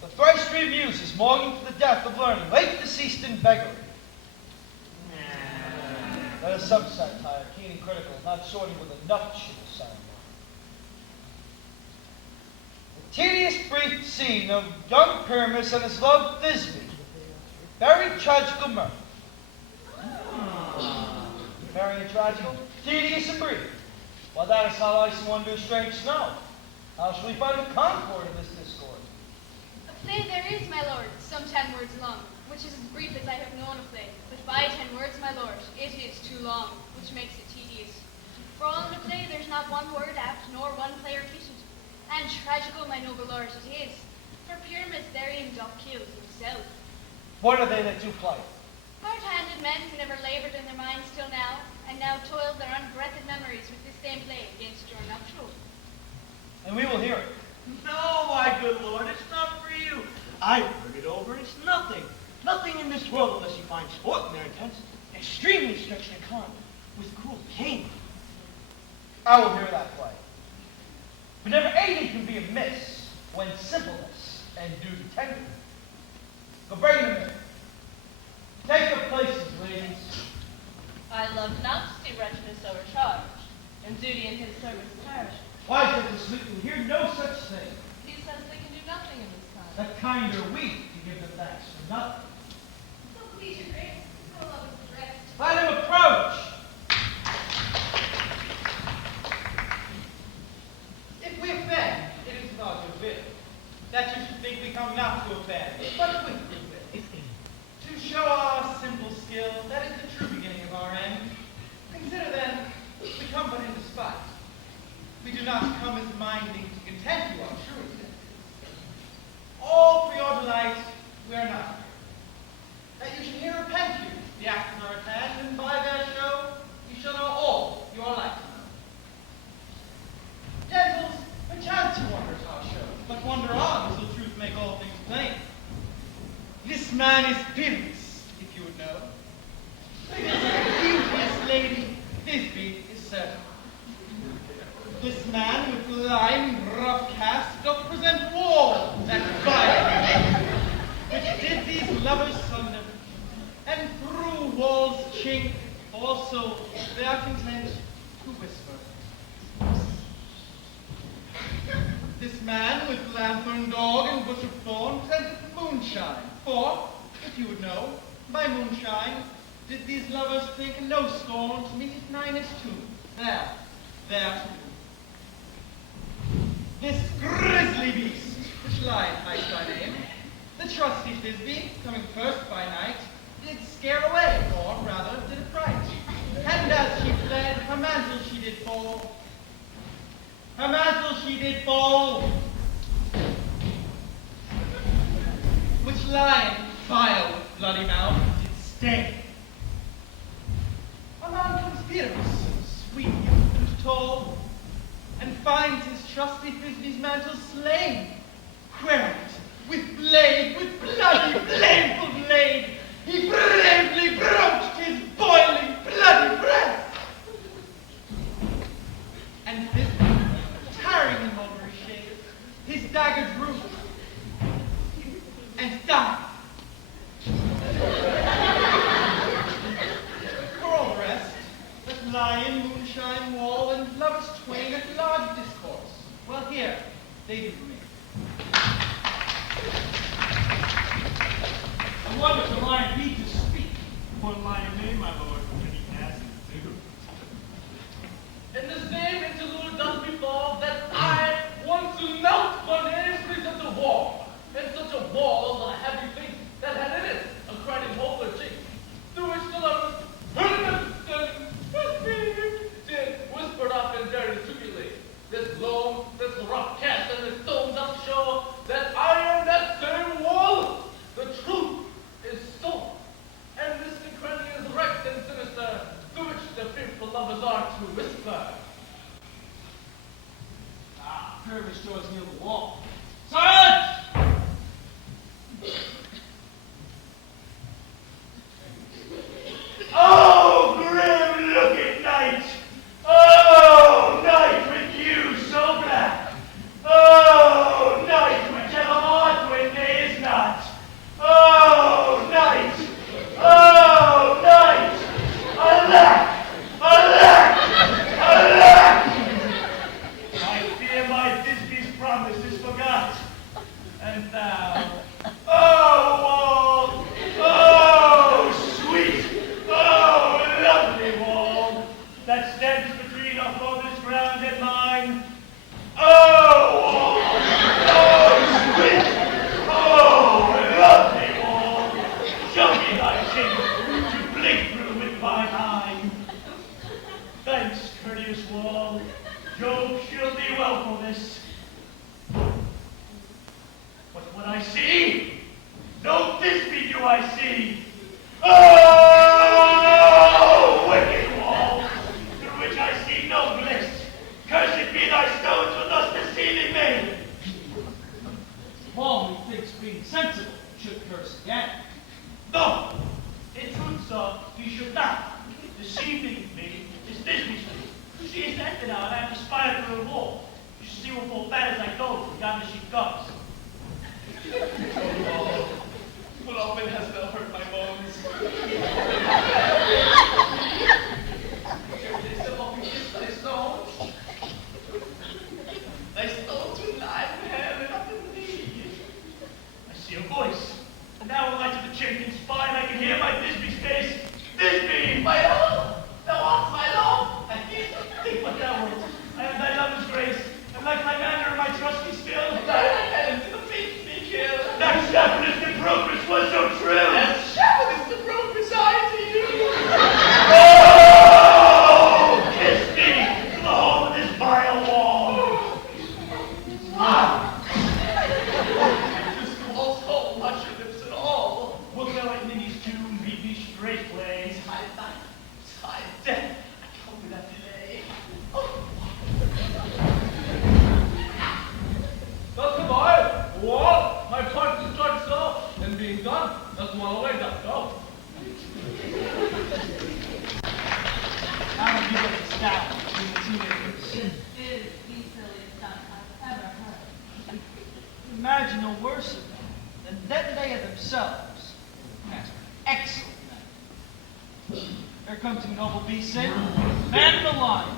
The thrice-streamed muses mourning for the death of learning, late deceased in beggary. That is some satire, keen and critical, not sorting with a nuptial ceremony. The tedious brief scene of young Pyramus and his love Thisbe. Very tragical mirth. Very tragical, tedious and brief. Well, that is how ice and wonder strange snow. How shall we find the concord of this discord? A play there is, my lord, some 10 words long, which is as brief as I have known a play. But by 10 words, my lord, it is too long, which makes it tedious. For all in a play, there's not one word apt, nor one player efficient. And tragical, my noble lord, it is. For Pyramus therein doth kill himself. What are they that do play? Hard-handed men who never labored in their minds till now, and now toil their unbreathed memories with this same play against your nuptial. And we will hear it. No, my good lord, it's not for you. I've heard it over, it's nothing. Nothing in this world unless you find sport in their intents. Extremely stretched and con, with cruel pain. I will hear that play. But never anything can be amiss when simpleness and duty tender. Go bring them in. Take your places, ladies. I love not to duty in his service parish. Why, Gentle Smith, you hear no such thing. He says they can do nothing in this time. That kind are we to give them thanks for nothing. So please, your grace, so love us the rest. Let him approach. If we offend, it is not your will. That you should think we come not to offend, but with good will. To show our simple skill, that is the true beginning of our end. Consider then, we come but in despite. We do not come as minding to content you, our true intent. All for your delight, we are not here. That you should here repent you, the actors are at hand, and by their show, you shall know all your life. Gentles, perchance you wonder at our show, but wonder on, till truth make all things plain. This man is Pyrrhus, if you would know. This beauteous lady, Thisbe, is certain. This man with lime rough cast doth present war, that fire, which did these lovers sunder, and through walls chink, also they are content to whisper. This man with lanthorn dog and bush of thorn presenteth moonshine, for, if you would know, by moonshine did these lovers think no scorn to meet at Ninus' tomb, there to do. This grisly beast, which lies hight by name, the trusty Thisbe, coming first by night, did scare away, or rather did affright. And as she fled, her mantle she did fall. Her mantle she did fall, which lying vile with bloody mouth did stain. Anon comes Pyrrhus, sweet and tall, and finds his trusty Thisbe's mantle slain, querent, with blade, with bloody, blameful blade, he bravely broached his boiling, bloody breast. And Thisbe, tiring in mulberry shade, his dagger drew, and died. For all the rest, that lion, moonshine, wall, and lovers twain at large discourse, while here they do remain. I wonder if the lion be to speak. One lion may, my lord, when he passes through. In the same interlude does befall that I once to melt one every such a wall, and such a wall of a heavy thing that had in it a crying hole or chink, through which the lovers did whispered up and very tribulate. This loam, this rough cast, and this stones up show that I am that same wall. The truth is so, and this security is wrecked and sinister, through which the fearful lovers are to whisper. Ah, Pyrrhus draws near the wall. Silence! Oh, grim looking night! Oh, night with you so black! Oh, night which ever heart when day is not! Oh, night! Oh, night! Alack! Alack! Alack! I fear my Thisbe's promise is forgot. And thou, oh, wall! Oh, sweet! Oh, lovely wall! That stands between our father's ground and mine. Oh, wall! Oh, sweet! Oh, lovely wall! Show me thy shape to blink through with mine eye. Thanks, courteous wall. Jove shield thee well for this. What I see? No Thisbe do I see. Oh, wicked wall, through which I see no bliss. Cursed be thy stones for thus deceiving me. Paul, methinks, being sensible, should curse again. No, in truth, sir, he should not. Deceiving me is Thisbe's truth. She is empty now, and I have aspired to her wall. You should see what full fat as I told you, yonder she comes. But often hast thou heard my moan. go. How do you get the stat between the two neighbors? This is the silliest stuff I've ever heard. Imagine no worse of them than that they are themselves. Master, excellent men. Here comes two noble beasts in, man in the line.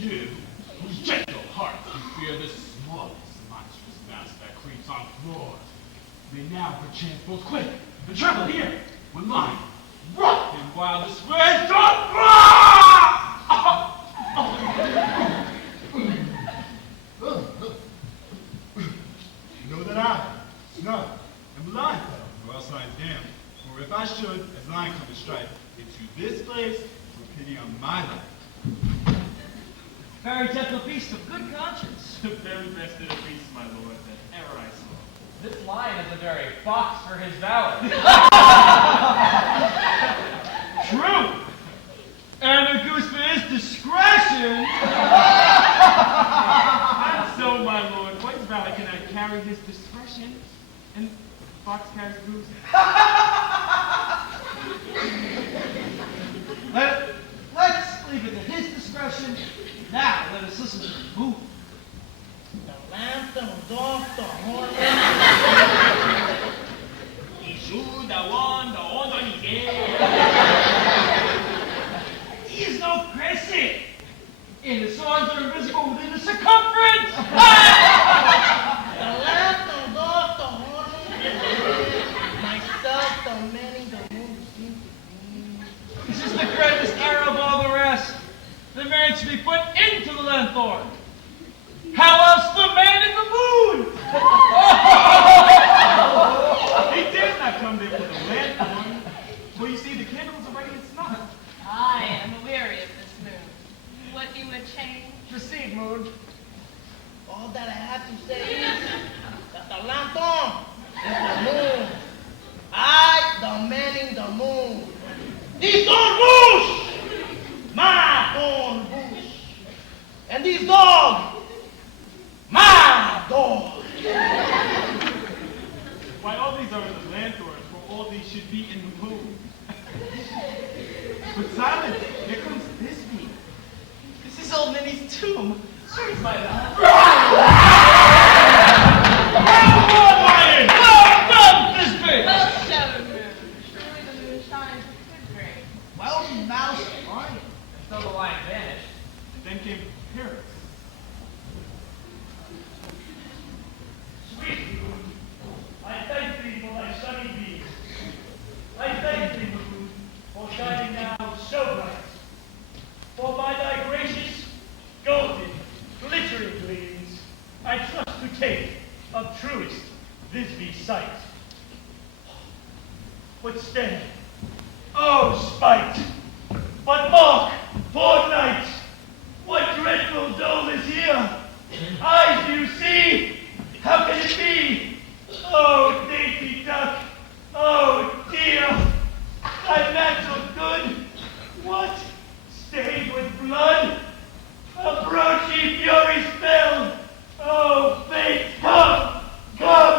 You, whose gentle heart can fear the smallest monstrous mouse that creeps on floors, may now perchance both quake and tremble here when mine, rough in wildest ways, don't You know that I, Snow, am blind, or else I am damned. For if I should, as lion come to strike, into this place, for pity on my life. Very gentle beast of good conscience. The very best of the beasts, my lord, that ever I saw. This lion is a very fox for his valor. True! And the goose for his discretion! Not so, my lord. What valor cannot carry his discretion? And fox carries goose. Let's leave it to his discretion. Now, let us listen to the move. The lantern, doctor, horn. Isu, the one, the other, he is no crazy. And the swords are invisible within the circumference. The lantern, doctor, horn. Myself, the many, the moon seem to be. This is the greatest error of all the rest. The man should be put into the lanthorn. How else the man in the moon? He did not come there for the lanthorn. Well, you see, the candle's already in snuff. I am weary of this moon. What you would change? Proceed, moon. All that I have to say is that the lantern is the moon. I, the man in the moon. These don't bush! My own bush. And these dog, my dog. Why, all these are in the lanthorn, for all these should be in the moon. But silence, here comes Bisbee. This is old Minnie's tomb. Where's my lion? Well done, Bisbee! Well shown, moon. Surely the moon shines with good grace. Well, mouse lion. So the lion vanished. Then came Paris. Sweet moon, I thank thee for thy sunny beams. I thank thee, moon, for shining now so bright. For by thy gracious, golden, glittering gleams, I trust to take of truest Visby sight. But stay, oh spite! But mark, poor knight, what dreadful dole is here? Eyes do you see? How can it be? Oh, dainty duck, oh dear, thy mantle good, what? Stained with blood? A broachy fury spell. Oh, fate, come, come,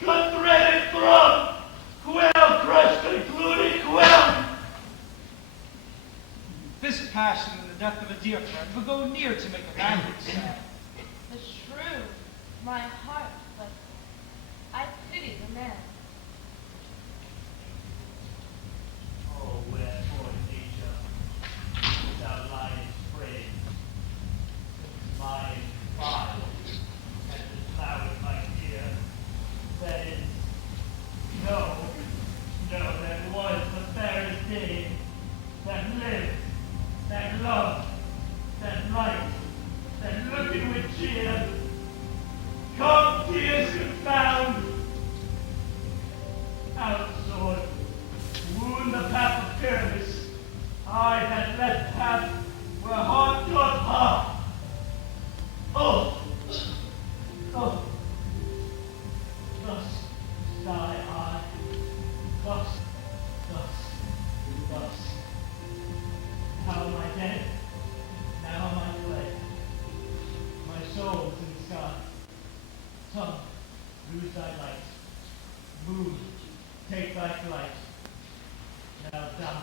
threaded thrum, quell, crush, concluded, quell. This passion and the death of a dear friend will go near to make a man sad. The shrew, my heart, but I pity the man. Oh, wherefore, nature, thou liest prey, my fire, and the flower, my dear, that is, no, that was the fairest day, that lived, that loved, that liked, that looking with cheer. Come, tears confound, Sun, lose thy light. Moon, take thy flight. Now die,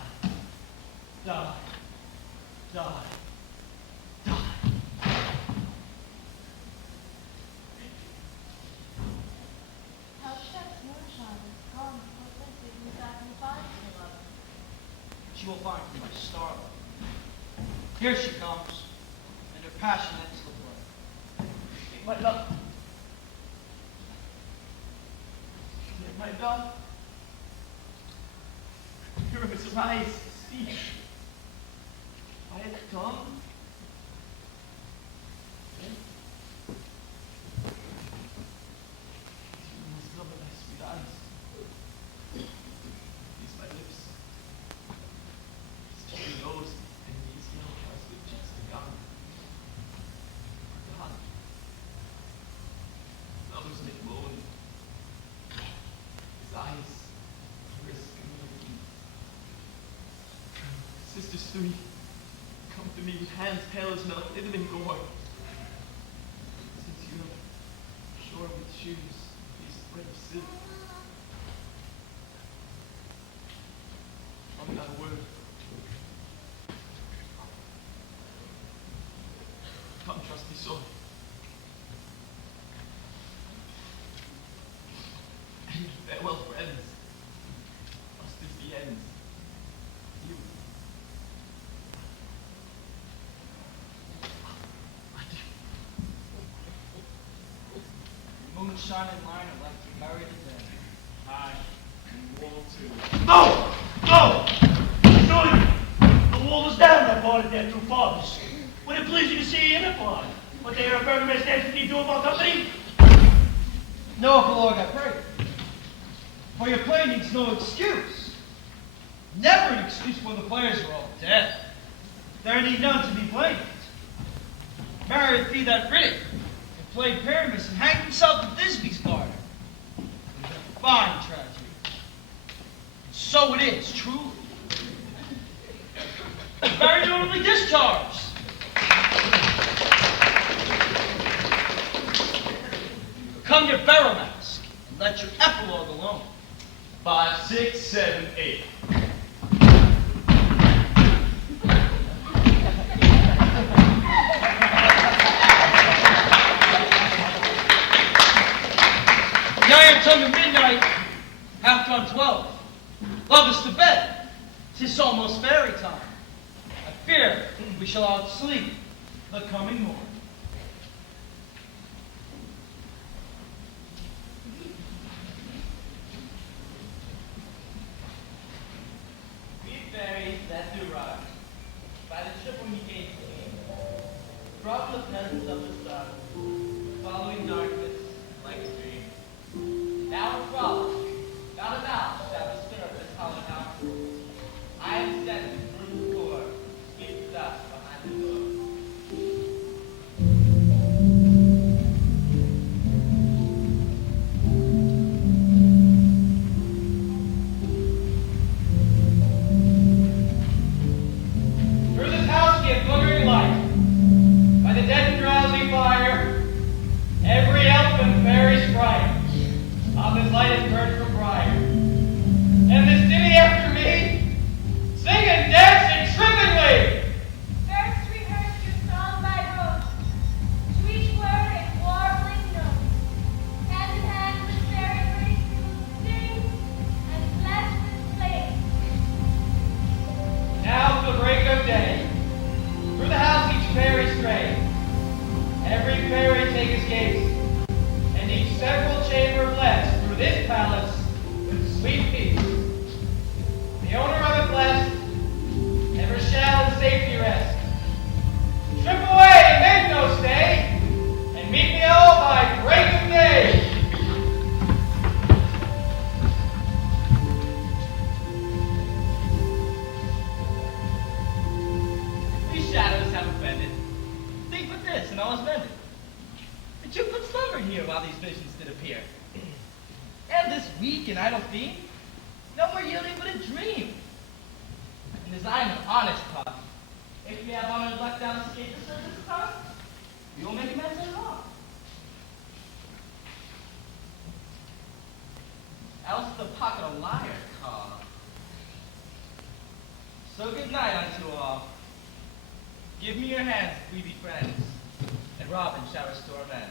die, die, die. How Shep's moonshine is gone before Lindsay can back and find her lover. She will find me by starlight. Here she comes, and her passionate slip away. My love. My love. Your eyes speak. I have come. You must cover thy sweet eyes. These my lips. These cheeky nose, and these yellow sweet cheeks to God. God. Others make moan. His eyes, brisk and living. Sisters three, come to me with hands pale as milk, hidden in gore. Since you have shorn with shoes these thread of silk, tell me not a word. Come, trusty soul. Farewell, friends. Must this be end? You. Moonshine and mine are left to bury today. Aye, and wall too. No! No! Surely the wall is down that parted their two fathers. Would it please you to see in upon what they are burgomist entity do of our company? No, Lord, I pray. For your play needs no excuse. Never an excuse when the players are all dead. There need none to be blamed. Married be that critic, and played Pyramus and hanged himself at Thisby's garden. It was a fine tragedy. And so it is, truly. Very honorably discharged. Come your barrel mask, and let your epilogue alone. 5, 6, 7, 8. The iron tongue of midnight, half gone 12. Love us to bed. 'Tis almost fairy time. I fear we shall outsleep the coming morn. Fairies that do rise, by the ship when he came to me, brought the presence of the sun, following darkness like a dream. Now a frolic, not a mouse shall disturb this hollow house. I am sent through the floor, sweep dust behind the door. Through this house be a glittering light. By the dead and drowsy fire, every elf and fairy sprite of his lighted bird from briar. And this ditty after me, sing and dance and trippingly. First rehearse your song by rote, to each word a warbling note. Hand in hand with fairy grace we will sing and bless this place. Now to the break of day, through the house each fairy stray. Every fairy take his gaze, and each several chamber blessed through this palace with sweet peace. The owner of it blessed, never shall in safety rest. Trip away and make no stay, and meet me all by break of day. These shadows have offended. Think with this, and all is mended. That you put slumber here while these visions did appear. And this weak and idle fiend, no more yielding but a dream. And as I am an honest pup, if we have honor and luck down escape the surface of time, we will make amends later on. else the pocket a liar call. So good night unto all. Give me your hands, if we be friends, and Robin shall restore men.